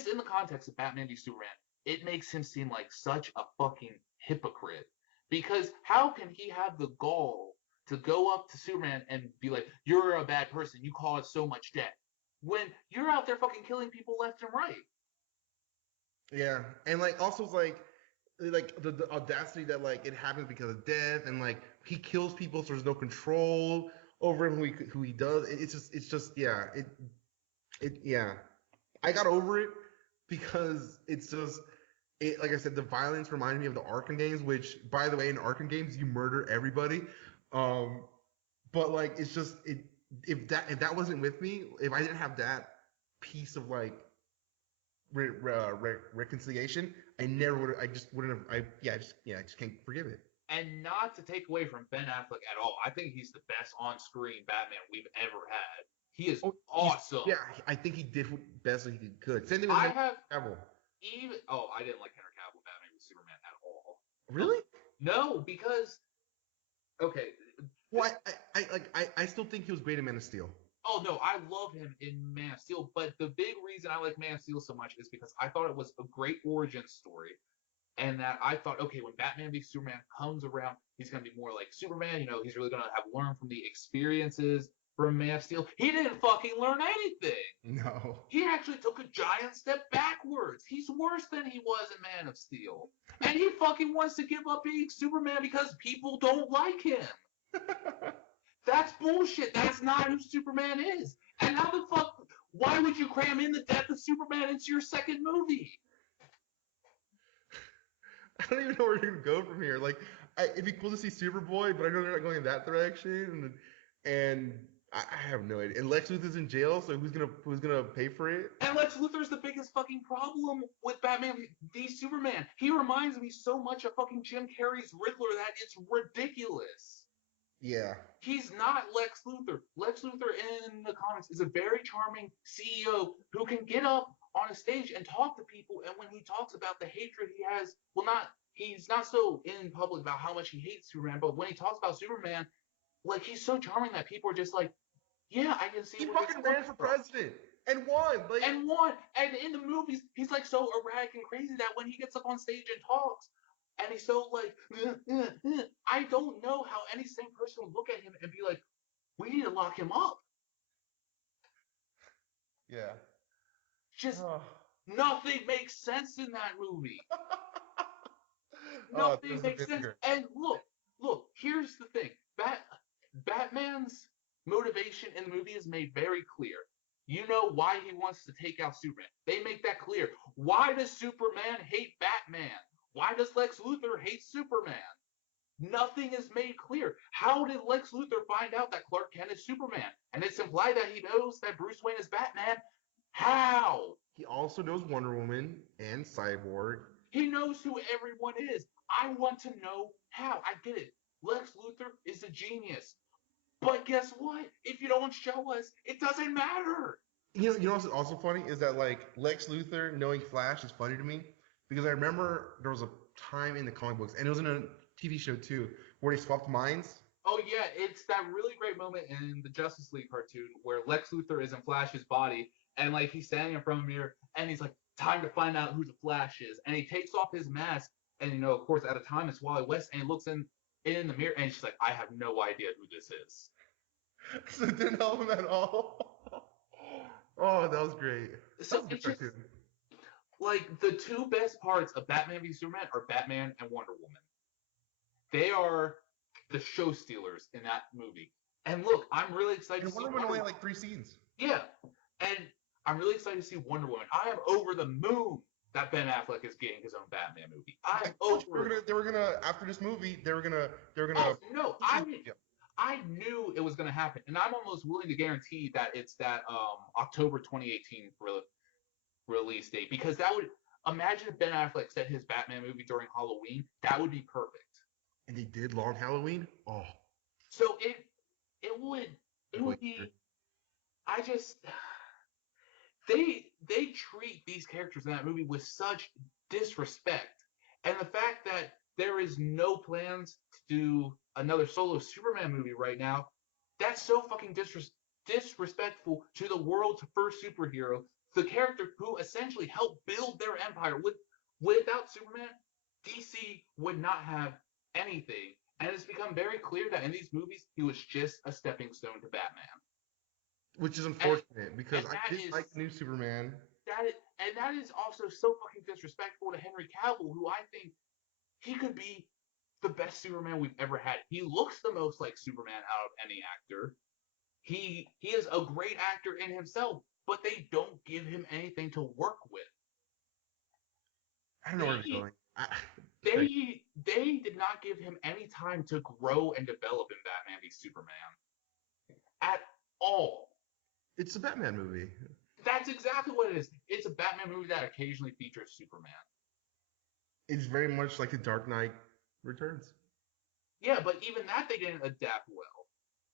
in the context of Batman v Superman, it makes him seem like such a fucking hypocrite. Because how can he have the gall to go up to Superman and be like, "You're a bad person. You caused so much death," when you're out there fucking killing people left and right? Yeah, and like also it's like the audacity that like it happens because of death, and like he kills people, so there's no control over him who he does. It's just yeah yeah. I got over it because it's just like I said, the violence reminded me of the Arkham games, which by the way, in Arkham games you murder everybody. Um, but like it's just if that wasn't with me, if I didn't have that piece of like reconciliation, I never would. I just wouldn't have. I just can't forgive it. And not to take away from Ben Affleck at all, I think he's the best on-screen Batman we've ever had. He is awesome. Yeah, I think he did best he could. Same thing with I have Cavill. even I didn't like Henry Cavill Batman with Superman at all. Really? No, because Okay. Well, I still think he was great in Man of Steel. Oh no, I love him in Man of Steel, but the big reason I like Man of Steel so much is because I thought it was a great origin story, and that I thought, okay, when Batman v Superman comes around, he's gonna be more like Superman. You know, he's really gonna have learned from the experiences from Man of Steel. He didn't fucking learn anything. No. He actually took a giant step backwards. He's worse than he was in Man of Steel, and he fucking wants to give up being Superman because people don't like him. That's bullshit. That's not who Superman is. And how the fuck? Why would you cram in the death of Superman into your second movie? I don't even know where you're gonna go from here. Like, it'd be cool to see Superboy, but I know they're not going in that direction. And I have no idea. And Lex Luthor's in jail, so who's gonna pay for it? And Lex Luthor's the biggest fucking problem with Batman v Superman. He reminds me so much of fucking Jim Carrey's Riddler that it's ridiculous. Yeah. He's not Lex Luthor. Lex Luthor in the comics is a very charming CEO who can get up on a stage and talk to people. And when he talks about the hatred he has, well, he's not so in public about how much he hates Superman, but when he talks about Superman, like he's so charming that people are just like, yeah, I can see. He fucking ran for president and won. Like, and won. And in the movies, he's like so erratic and crazy that when he gets up on stage and talks, and he's so like, I don't know how any sane person would look at him and be like, we need to lock him up. yeah. Just nothing makes sense in that movie. Nothing makes sense. And look, here's the thing. Batman's motivation in the movie is made very clear. You know why he wants to take out Superman. They make that clear. Why does Superman hate Batman? Why does Lex Luthor hate Superman? Nothing is made clear. How did Lex Luthor find out that Clark Kent is Superman? And it's implied that he knows that Bruce Wayne is Batman. How? He also knows Wonder Woman and Cyborg. He knows who everyone is. I want to know how. I get it. Lex Luthor is a genius. But guess what? If you don't show us, it doesn't matter. You know what's also funny is that like Lex Luthor knowing Flash is funny to me because I remember there was a time in the comic books and it was in a TV show too where they swapped minds. Oh yeah, it's that really great moment in the Justice League cartoon where Lex Luthor is in Flash's body and like he's standing in front of a mirror and he's like, time to find out who the Flash is. And he takes off his mask and you know, of course at the time it's Wally West and he looks in the mirror and she's like, I have no idea who this is. So it didn't help him at all. Oh, that was great. So it's just like the two best parts of Batman v Superman are Batman and Wonder Woman. They are the show stealers in that movie. And look, I'm really excited to see Wonder Woman only had like 3 scenes. Yeah. And I'm really excited to see Wonder Woman. I am over the moon that Ben Affleck is getting his own Batman movie. I'm over. They were gonna after this movie. They were gonna. Oh no! I knew it was gonna happen, and I'm almost willing to guarantee that it's that October 2018 release date because that would imagine if Ben Affleck set his Batman movie during Halloween. That would be perfect. And they did Long Halloween. Oh. So it would be. I just. They treat these characters in that movie with such disrespect. And the fact that there is no plans to do another solo Superman movie right now, that's so fucking disrespectful to the world's first superhero, the character who essentially helped build their empire. Without Superman, DC would not have anything. And it's become very clear that in these movies, he was just a stepping stone to Batman. Which is unfortunate because I did like the new Superman. That is also so fucking disrespectful to Henry Cavill, who I think he could be the best Superman we've ever had. He looks the most like Superman out of any actor. He is a great actor in himself, but they don't give him anything to work with. I don't know where he's going. They did not give him any time to grow and develop in Batman v Superman at all. It's a Batman movie. That's exactly what it is. It's a Batman movie that occasionally features Superman. It's very much like The Dark Knight Returns. Yeah, but even that they didn't adapt well.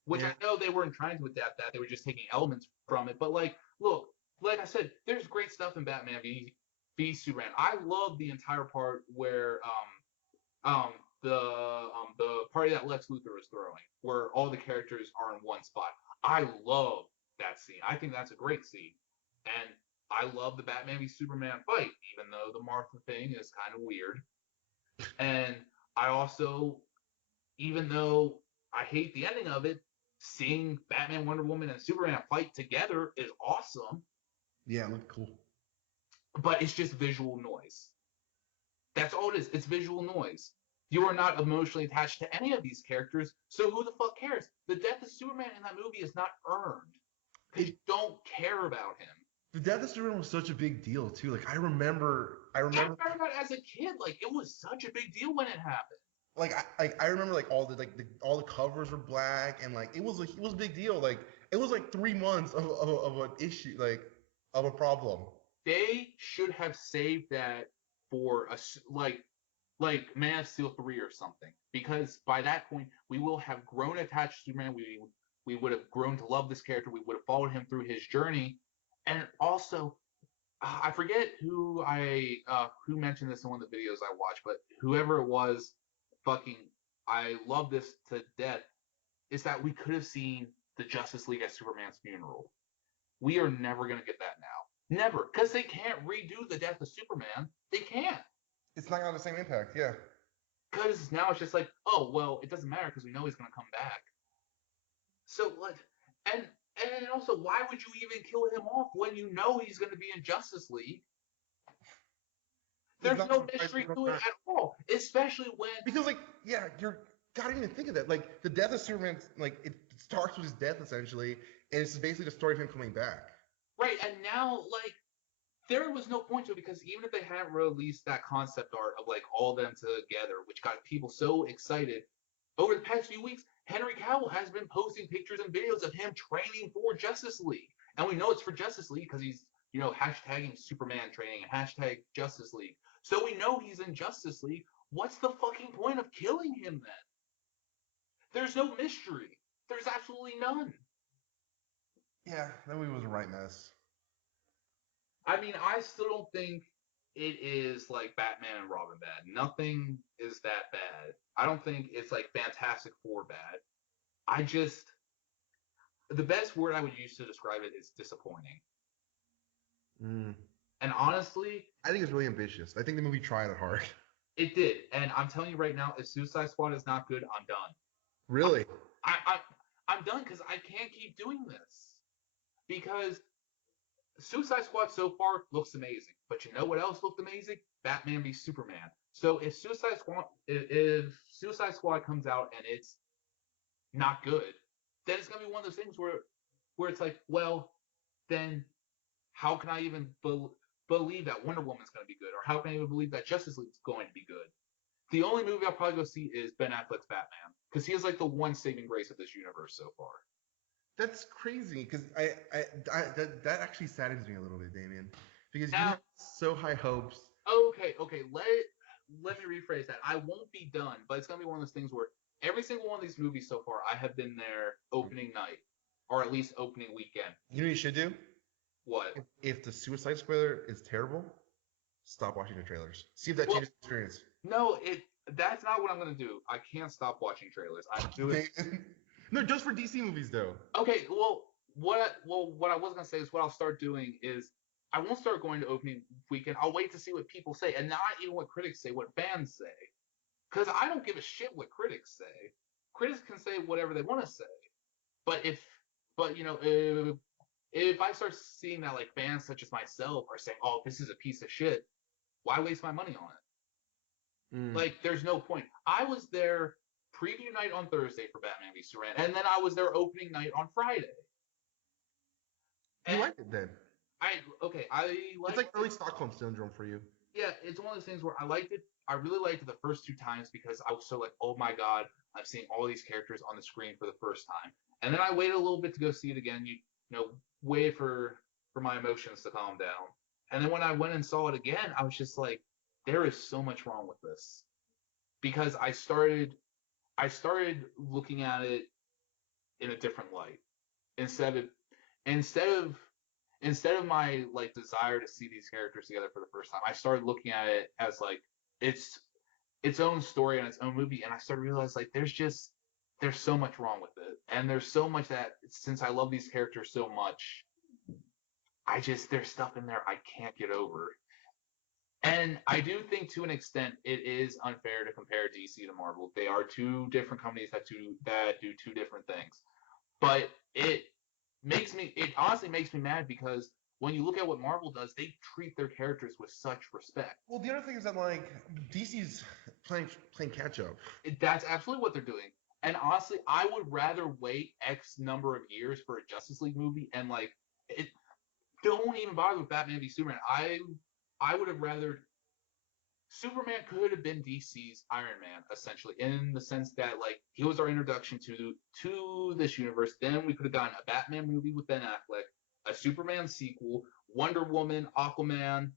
Which I know they weren't trying to adapt that. They were just taking elements from it. But like, look, like I said, there's great stuff in Batman v Superman. I love the entire part where the party that Lex Luthor was throwing, where all the characters are in one spot. I love that scene. I think that's a great scene, and I love the Batman v Superman fight, even though the Martha thing is kind of weird. And I also, even though I hate the ending of it, seeing Batman, Wonder Woman, and Superman fight together is awesome. Yeah, it looked cool. But it's just visual noise. That's all it is. It's visual noise. You are not emotionally attached to any of these characters, so who the fuck cares? The death of Superman in that movie is not earned. Because you don't care about him. The death of Superman was such a big deal too. Like I remember I remember that as a kid. Like it was such a big deal when it happened. Like I remember like all the covers were black and like it was a big deal. Like it was like 3 months of an issue, like of a problem. They should have saved that for a like Man of Steel 3 or something, because by that point we will have grown attached to Superman. We would have grown to love this character. We would have followed him through his journey, and also I forget who mentioned this in one of the videos I watched, but whoever it was, fucking, I love this to death. Is that we could have seen the Justice League at Superman's funeral. We are never gonna get that now. Never, because they can't redo the death of Superman. They can't. It's not gonna have the same impact, yeah. Because now it's just like, oh well, it doesn't matter because we know he's gonna come back. So what? And also, why would you even kill him off when you know he's gonna be in Justice League? There's no mystery to it at all, especially when because like yeah, you're gotta even think of that. Like the death of Superman, like it starts with his death essentially, and it's basically the story of him coming back. Right, and now like there was no point to it because even if they hadn't released that concept art of like all them together, which got people so excited, over the past few weeks, Henry Cavill has been posting pictures and videos of him training for Justice League. And we know it's for Justice League because he's, hashtagging Superman training and hashtag Justice League. So we know he's in Justice League. What's the fucking point of killing him then? There's no mystery. There's absolutely none. Yeah, that movie was a right mess. I mean, I still don't think it is like Batman and Robin bad. Nothing is that bad. I don't think it's like Fantastic Four bad. The best word I would use to describe it is disappointing. And honestly, I think it's really ambitious. I think the movie tried it hard. It did, and I'm telling you right now, if Suicide Squad is not good, I'm done. Really? I'm done because I can't keep doing this. Because Suicide Squad so far looks amazing, but you know what else looked amazing? Batman v Superman. So if Suicide Squad comes out and it's not good, then it's gonna be one of those things where it's like, well, then how can I even believe that Wonder Woman's gonna be good, or how can I even believe that Justice League's going to be good? The only movie I'll probably go see is Ben Affleck's Batman, because he is like the one saving grace of this universe so far. That's crazy, because that actually saddens me a little bit, Damien, because now, you have so high hopes. Okay, let me rephrase that. I won't be done, but it's gonna be one of those things where every single one of these movies so far, I have been there opening night, or at least opening weekend. You know what you should do? What? If the Suicide Squad is terrible, stop watching the trailers. See if that changes the experience. No, that's not what I'm gonna do. I can't stop watching trailers. I'm doing. No, just for DC movies though. Okay, what I was gonna say is what I'll start doing is I won't start going to opening weekend. I'll wait to see what people say, and not even what critics say, what fans say, because I don't give a shit what critics say. Critics can say whatever they want to say, but if I start seeing that like fans such as myself are saying, "Oh, this is a piece of shit," why waste my money on it? Like, there's no point. I was there preview night on Thursday for Batman v Superman, and then I was there opening night on Friday. You liked it then? It's like early Stockholm syndrome for you. Yeah, it's one of those things where I liked it. I really liked it the first 2 times because I was so like, oh my god, I'm seeing all these characters on the screen for the first time. And then I waited a little bit to go see it again. Wait for my emotions to calm down. And then when I went and saw it again, I was just like, there is so much wrong with this. Because I started looking at it in a different light. Instead of my like desire to see these characters together for the first time, I started looking at it as like it's its own story and its own movie, and I started to realize like there's so much wrong with it, and there's so much that since I love these characters so much, there's stuff in there I can't get over. And I do think to an extent it is unfair to compare DC to Marvel. They are two different companies that do two different things. But it honestly makes me mad because when you look at what Marvel does, they treat their characters with such respect. Well, the other thing is that like DC's playing catch up. That's absolutely what they're doing. And honestly, I would rather wait X number of years for a Justice League movie and like it don't even bother with Batman v Superman. I would have rather Superman could have been DC's Iron Man, essentially, in the sense that like he was our introduction to this universe. Then we could have gotten a Batman movie with Ben Affleck, a Superman sequel, Wonder Woman, Aquaman,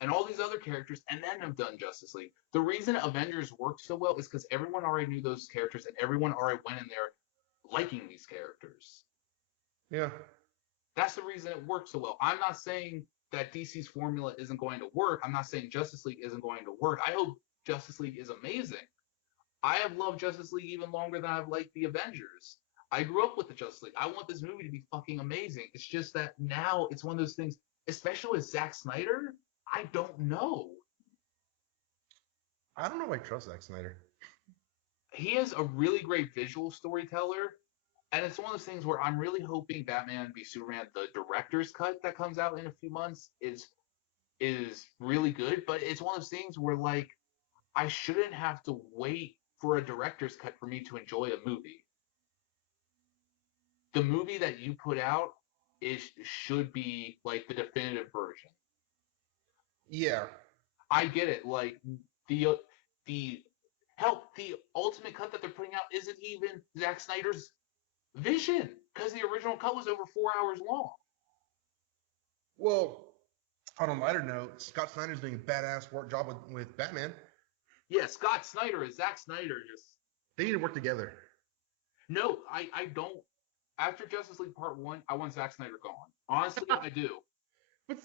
and all these other characters, and then have done Justice League. The reason Avengers worked so well is because everyone already knew those characters, and everyone already went in there liking these characters. Yeah. That's the reason it worked so well. I'm not saying that DC's formula isn't going to work. I'm not saying Justice League isn't going to work. I hope Justice League is amazing. I have loved Justice League even longer than I've liked the Avengers. I grew up with the Justice League. I want this movie to be fucking amazing. It's just that now it's one of those things, especially with Zack Snyder, I don't know. I don't know if I trust Zack Snyder. He is a really great visual storyteller, and it's one of those things where I'm really hoping Batman v Superman, the director's cut that comes out in a few months, is really good. But it's one of those things where like I shouldn't have to wait for a director's cut for me to enjoy a movie. The movie that you put out should be like the definitive version. Yeah. I get it. Like the the ultimate cut that they're putting out isn't even Zack Snyder's vision because the original cut was over 4 hours long. Well, on a lighter note, Scott Snyder's doing a badass job with Batman. Yeah, Scott Snyder is Zack Snyder. They need to work together. No, I don't. After Justice League Part 1, I want Zack Snyder gone. Honestly, I do. But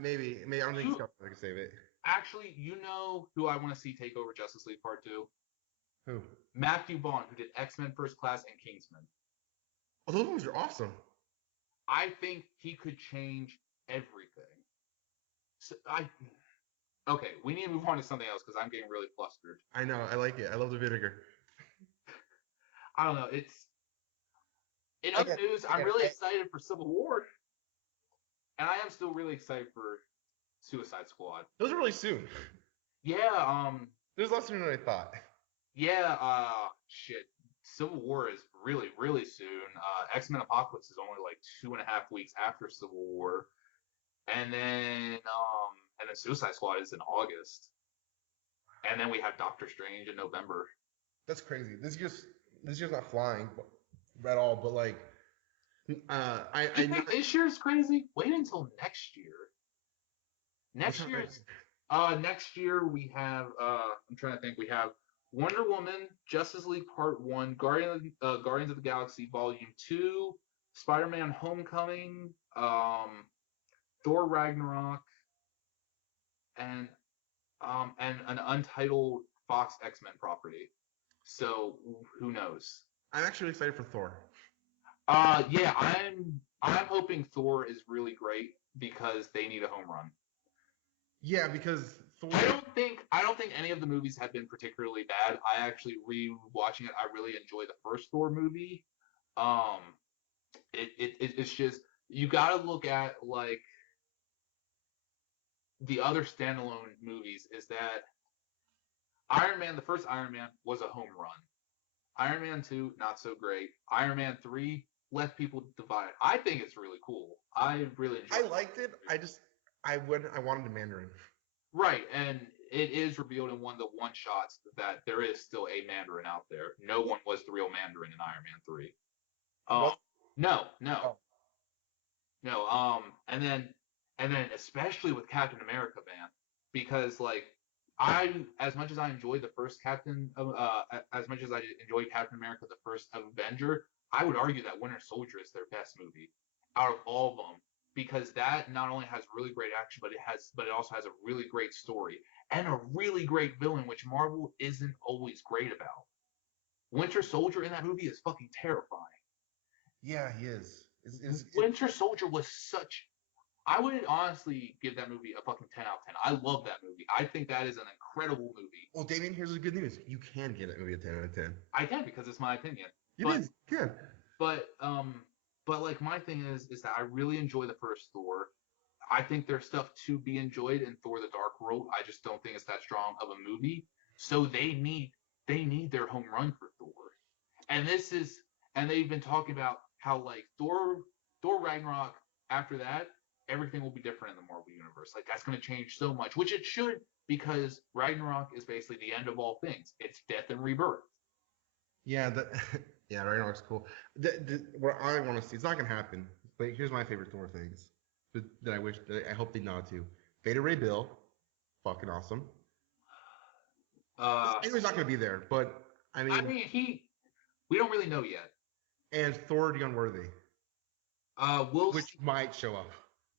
maybe I don't think Scott Snyder can save it. Actually, you know who I want to see take over Justice League Part 2? Who? Matthew Vaughn, who did X-Men First Class and Kingsman. Oh, those movies are awesome. I think he could change everything. Okay, we need to move on to something else because I'm getting really flustered. I know, I like it. I love the vinegar. I don't know. In other news, I'm really excited for Civil War, and I am still really excited for Suicide Squad. Those are really soon. Yeah. There's less sooner than I thought. Yeah. Shit. Civil War is really, really soon. X-Men Apocalypse is only like 2.5 weeks after Civil War, and then Suicide Squad is in August, and then we have Doctor Strange in November. That's crazy. This year's not flying at all. But like, I think this year's crazy. Wait until next year. Next year we have. I'm trying to think. We have Wonder Woman, Justice League Part 1, Guardians of the Galaxy Volume 2, Spider-Man Homecoming, Thor Ragnarok, and an untitled Fox X-Men property. So who knows? I'm actually excited for Thor. Yeah, I'm hoping Thor is really great because they need a home run. Yeah, because Thor. I don't think any of the movies have been particularly bad. I actually rewatching it. I really enjoy the first Thor movie. It's just you got to look at like the other standalone movies. Is that Iron Man? The first Iron Man was a home run. Iron Man 2, not so great. Iron Man 3 left people divided. I think it's really cool. I really enjoyed it. I liked it. I wanted a Mandarin. Right, and it is revealed in one of the one-shots that there is still a Mandarin out there. No one was the real Mandarin in Iron Man 3. No. And then especially with Captain America, man, because like as much as I enjoyed the first as much as I enjoyed Captain America, the first Avenger, I would argue that Winter Soldier is their best movie out of all of them. because that not only has really great action, but it also has a really great story and a really great villain, which Marvel isn't always great about. Winter Soldier in that movie is fucking terrifying. Yeah, he is. Winter Soldier was such. I would honestly give that movie a fucking 10 out of 10. I love that movie. I think that is an incredible movie. Well, Damien, here's the good news. You can give that movie a 10 out of 10. I can because it's my opinion. You can. But like my thing is that I really enjoy the first Thor. I think there's stuff to be enjoyed in Thor: The Dark World. I just don't think it's that strong of a movie. So they need their home run for Thor. And they've been talking about how like Thor Ragnarok after that everything will be different in the Marvel universe. Like that's going to change so much, which it should because Ragnarok is basically the end of all things. It's death and rebirth. Yeah, yeah, Ragnarok's cool. What I want to see, it's not gonna happen. But here's my favorite Thor things that I hope they nod to. Beta Ray Bill, fucking awesome. He's not gonna be there, but I mean, we don't really know yet. And Thor the Unworthy, which might show up.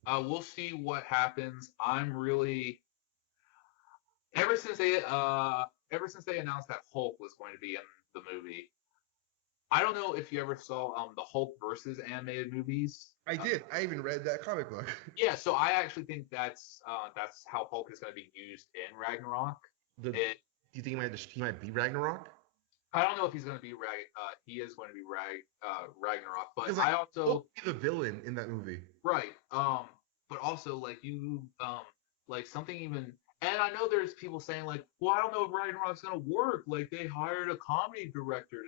We'll see what happens. I'm really ever since they announced that Hulk was going to be in the movie. I don't know if you ever saw the Hulk versus animated movies. I did. I even read that comic book. Yeah, so I actually think that's how Hulk is going to be used in Ragnarok. Do you think he might be Ragnarok? I don't know if he's going to be he is going to be Ragnarok, but like, I also Hulk be the villain in that movie. Right. But also like you like something even. And I know there's people saying like, well, I don't know if Ragnarok's gonna work. Like they hired a comedy director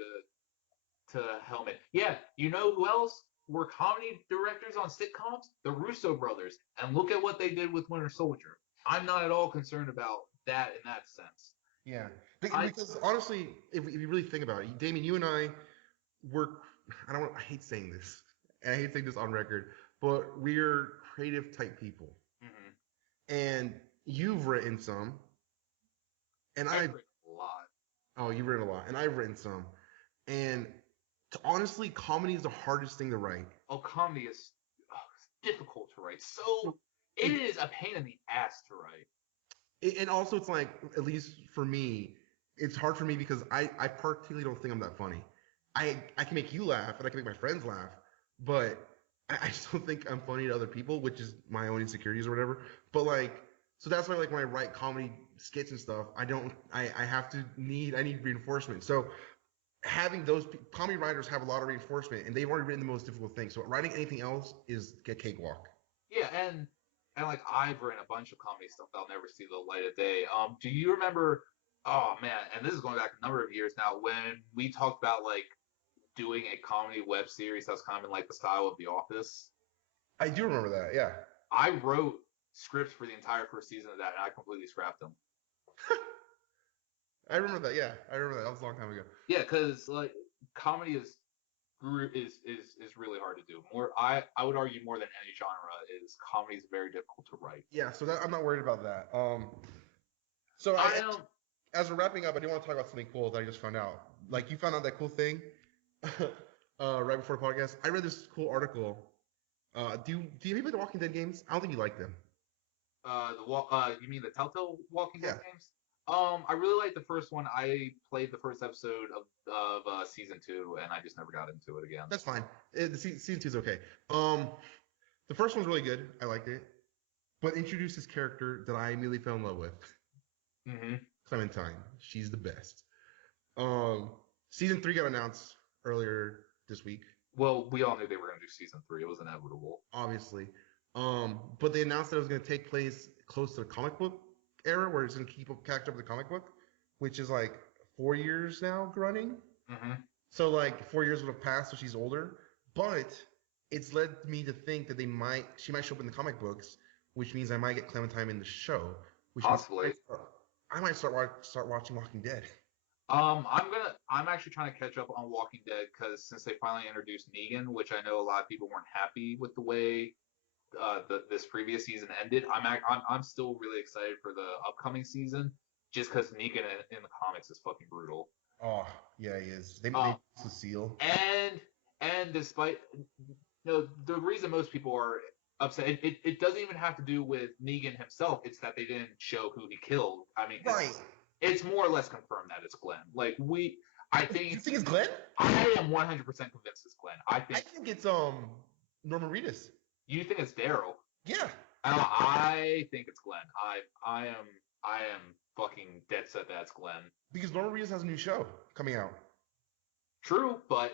to helm it. Yeah, you know who else were comedy directors on sitcoms? The Russo brothers. And look at what they did with Winter Soldier. I'm not at all concerned about that in that sense. Yeah, because honestly, if you really think about it, Damien, you and I I hate saying this, and I hate saying this on record, but we're creative type people. Mm-hmm. And you've written some, and I've written a lot. Oh, you've written a lot, and I've written some, and honestly, comedy is the hardest thing to write. Oh, comedy is difficult to write. So it is a pain in the ass to write. And also, it's like, at least for me, it's hard for me because I particularly don't think I'm that funny. I can make you laugh, and I can make my friends laugh, but I just don't think I'm funny to other people, which is my own insecurities or whatever. But like, so that's why like when I write comedy skits and stuff, I need reinforcement. So having those comedy writers have a lot of reinforcement, and they've already written the most difficult thing. So writing anything else is a cakewalk. Yeah, and like I've written a bunch of comedy stuff that'll never see the light of day. Do you remember? Oh man, and this is going back a number of years now when we talked about like doing a comedy web series that's kind of in like the style of The Office. I do remember that. Yeah, I wrote scripts for the entire first season of that, and I completely scrapped them. I remember that. Yeah, I remember that. That was a long time ago. Yeah, because like comedy is really hard to do. I would argue more than any genre is comedy is very difficult to write. Yeah, so I'm not worried about that. So as we're wrapping up, I do want to talk about something cool that I just found out. Like you found out that cool thing right before the podcast. I read this cool article. Do you play the Walking Dead games? I don't think you like them. You mean the Telltale Walking Dead games? I really liked the first one. I played the first episode of season 2, and I just never got into it again. That's fine. Season 2 is okay. The first one's really good. I liked it, but introduced this character that I immediately fell in love with. Mm-hmm. Clementine. She's the best. Season 3 got announced earlier this week. Well, we all knew they were going to do season 3. It was inevitable. Obviously. But they announced that it was going to take place close to the comic book era, where it's going to catch up with the comic book, which is like 4 years now running. Mm-hmm. So like 4 years would have passed, so she's older. But it's led me to think that she might show up in the comic books, which means I might get Clementine in the show. Which possibly. I might start watching Walking Dead. I'm actually trying to catch up on Walking Dead because since they finally introduced Negan, which I know a lot of people weren't happy with the way this previous season ended, I'm still really excited for the upcoming season just because Negan in the comics is fucking brutal. Oh yeah, he is. They Cecile. And despite the reason most people are upset. It doesn't even have to do with Negan himself. It's that they didn't show who he killed. I mean, Right. it's more or less confirmed that it's Glenn. Like I think You think it's Glenn? I am 100% convinced it's Glenn. I think it's Norman Reedus. You think it's Daryl? Yeah. I think it's Glenn. I am fucking dead set that's Glenn. Because Norman Reedus has a new show coming out. True, but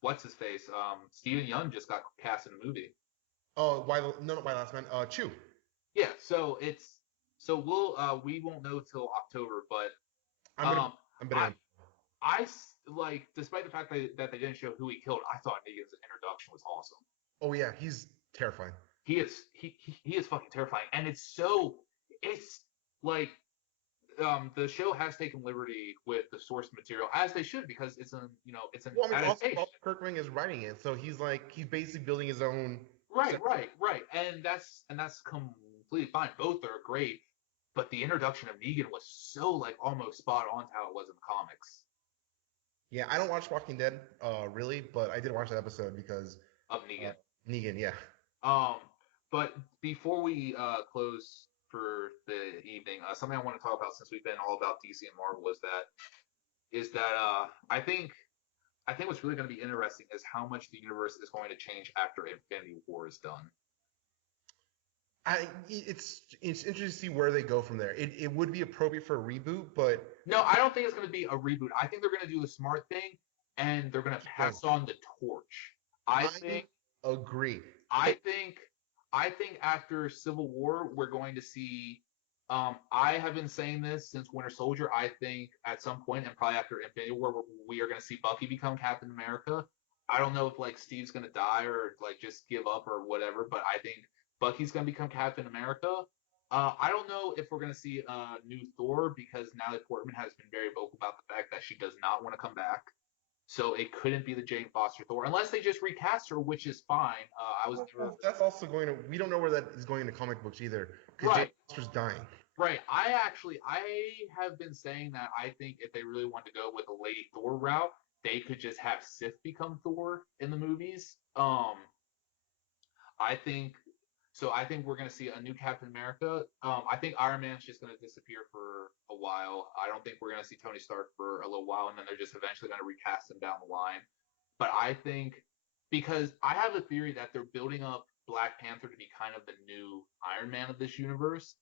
what's his face? Steven Yeun just got cast in a movie. Oh, not Why Last Man. Chew. Yeah, so we won't know till October, but I'm betting. I like, despite the fact that they didn't show who he killed, I thought Negan's introduction was awesome. Oh yeah, he's terrifying. He is fucking terrifying, and it's like the show has taken liberty with the source material, as they should, because it's an adaptation. Also, Kirkman is writing it, so he's basically building his own. Right, and that's completely fine. Both are great, but the introduction of Negan was so like almost spot on to how it was in the comics. Yeah, I don't watch Walking Dead, really, but I did watch that episode because of Negan. Negan, yeah. But before we close for the evening, something I want to talk about, since we've been all about DC and Marvel, is that I think what's really going to be interesting is how much the universe is going to change after Infinity War is done. It's interesting to see where they go from there. It would be appropriate for a reboot, but no, I don't think it's going to be a reboot. I think they're going to do the smart thing, and they're going to pass on the torch. I agree. I think after Civil War, we're going to see. I have been saying this since Winter Soldier. I think at some point, and probably after Infinity War, we are going to see Bucky become Captain America. I don't know if like Steve's going to die or like just give up or whatever, but I think Bucky's going to become Captain America. I don't know if we're going to see a new Thor, because Natalie Portman has been very vocal about the fact that she does not want to come back. So it couldn't be the Jane Foster Thor, unless they just recast her, which is fine. That's also going to. We don't know where that is going in the comic books either, because Jane Foster's dying. Right. I have been saying that I think if they really want to go with a Lady Thor route, they could just have Sif become Thor in the movies. I think we're going to see a new Captain America. I think Iron Man's just going to disappear for a while. I don't think we're going to see Tony Stark for a little while, and then they're just eventually going to recast him down the line. But I think, because I have a theory that they're building up Black Panther to be kind of the new Iron Man of this universe,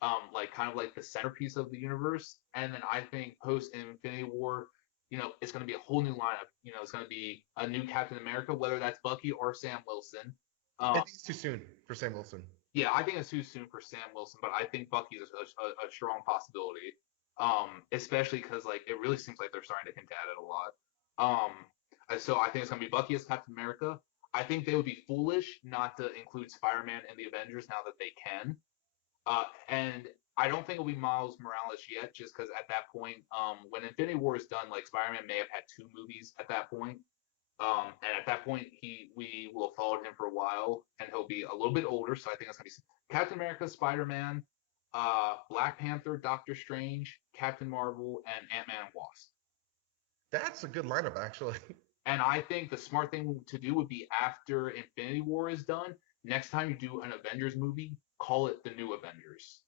kind of like the centerpiece of the universe. And then I think post Infinity War, it's going to be a whole new lineup. It's going to be a new Captain America, whether that's Bucky or Sam Wilson. I think it's too soon for Sam Wilson. Yeah, I think it's too soon for Sam Wilson, but I think Bucky is a strong possibility. Especially because it really seems like they're starting to hint at it a lot. So I think it's gonna be Bucky as Captain America. I think they would be foolish not to include Spider-Man in the Avengers now that they can. And I don't think it'll be Miles Morales yet, just because at that point, when Infinity War is done, Spider-Man may have had 2 movies at that point. And at that point, we will have followed him for a while, and he'll be a little bit older. So I think it's gonna be Captain America, Spider-Man, Black Panther, Doctor Strange, Captain Marvel, and Ant-Man and Wasp. That's a good lineup, actually. And I think the smart thing to do would be, after Infinity War is done, next time you do an Avengers movie, call it the New Avengers.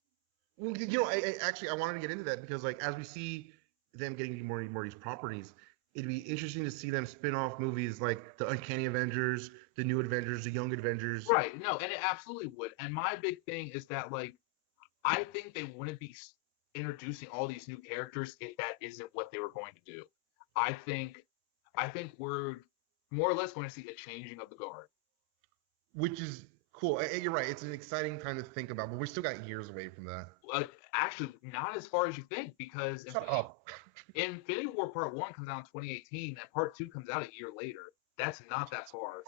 Well, I wanted to get into that because, as we see them getting more and more of these properties, it'd be interesting to see them spin off movies like the Uncanny Avengers, the New Avengers, the Young Avengers. Right. No, and it absolutely would. And my big thing is that, I think they wouldn't be introducing all these new characters if that isn't what they were going to do. I think we're more or less going to see a changing of the guard. Which is cool. You're right. It's an exciting time to think about, but we still got years away from that. Actually, not as far as you think, because Infinity War Part 1 comes out in 2018, and Part 2 comes out a year later. That's not that far.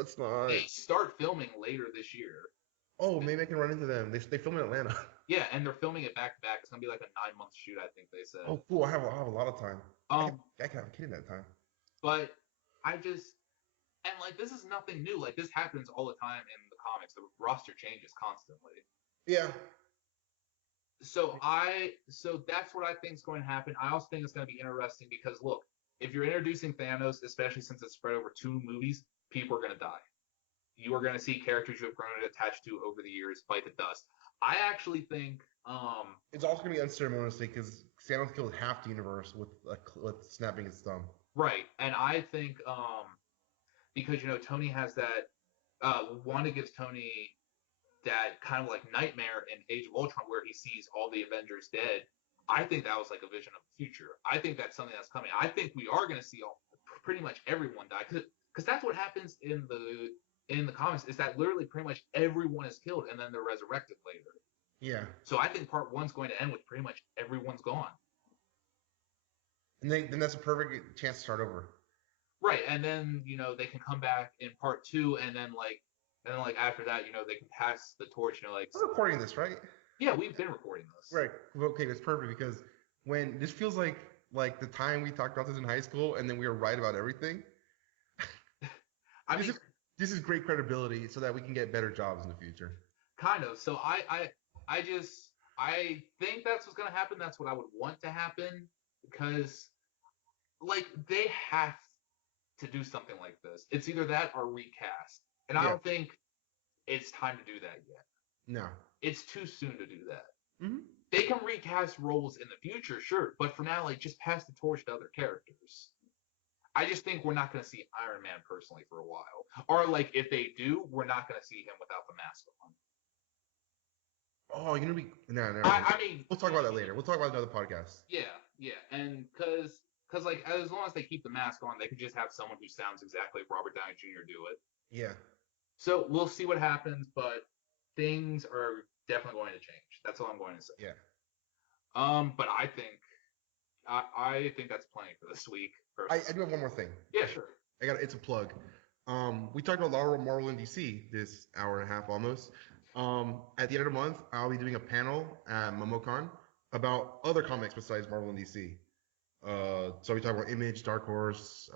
It's not. They start filming later this year. Oh, maybe I can run into them. They film in Atlanta. Yeah, and they're filming it back to back. It's gonna be like a 9-month shoot, I think they said. Oh, cool! I have a lot of time. I can have a kid in that time. But this is nothing new. This happens all the time in the comics. The roster changes constantly. Yeah. So that's what I think is going to happen. I also think it's going to be interesting because, look, if you're introducing Thanos, especially since it's spread over 2 movies, people are going to die. You are going to see characters you have grown attached to over the years bite the dust. I actually think it's also going to be unceremoniously because Thanos killed half the universe with snapping his thumb. Right, and I think because Tony has that. Wanda gives Tony that kind of like nightmare in Age of Ultron where he sees all the Avengers dead. I think that was like a vision of the future. I think that's something that's coming. I think we are going to see pretty much everyone die because that's what happens in the comics is that literally pretty much everyone is killed and then they're resurrected later. Yeah. So I think part 1's going to end with pretty much everyone's gone. And then that's a perfect chance to start over. Right, and then they can come back in part 2, and then after that, they can pass the torch. We're recording this, right? Yeah, we've been recording this. Right. Okay, that's perfect because when this feels like the time we talked about this in high school, and then we were right about everything. This is great credibility, so that we can get better jobs in the future. Kind of. So I think that's what's gonna happen. That's what I would want to happen because, they have to do something like this. It's either that or recast, and I don't think it's time to do that yet. No, it's too soon to do that. Mm-hmm. They can recast roles in the future, sure, but for now, just pass the torch to other characters. I just think we're not going to see Iron Man personally for a while, or if they do, we're not going to see him without the mask on. Oh, you're gonna be no. I mean, we'll talk about that later. We'll talk about another podcast. Yeah, and because as long as they keep the mask on, they could just have someone who sounds exactly like Robert Downey Jr. do it. Yeah. So we'll see what happens, but things are definitely going to change. That's all I'm going to say. Yeah. But I think that's plenty for this week. I do have one more thing. Yeah, sure. It's a plug. We talked about Marvel and DC this hour and a half almost. At the end of the month, I'll be doing a panel at MomoCon about other comics besides Marvel and DC. So we talk about Image, Dark Horse,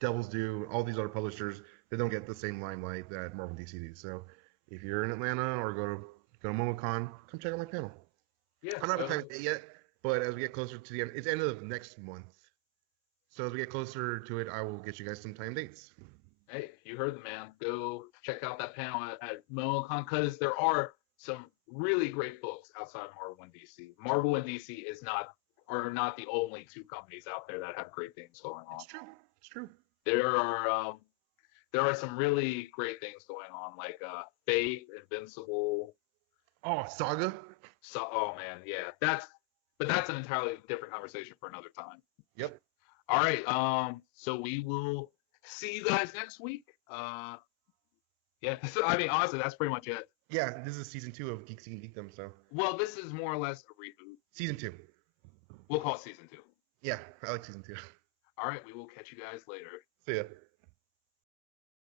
Devil's Due, all these other publishers that don't get the same limelight that Marvel and DC do. So if you're in Atlanta or go to MomoCon, come check out my panel. Yeah. I'm not having time yet, but as we get closer to the end, it's end of next month. So as we get closer to it, I will get you guys some time dates. Hey, you heard the man. Go check out that panel at MomoCon because there are some really great books outside Marvel and DC. Marvel and DC are not the only two companies out there that have great things going on. It's true. There are some really great things going on, like Faith, Invincible. Oh, Saga. Oh man, yeah. That's an entirely different conversation for another time. Yep. All right. So we will see you guys next week. Yeah. I mean, honestly, that's pretty much it. Yeah, this is season 2 of Geeks Seeking Geekdom. So. Well, this is more or less a reboot. Season 2. We'll call it season 2. Yeah, I like season 2. All right. We will catch you guys later. See ya.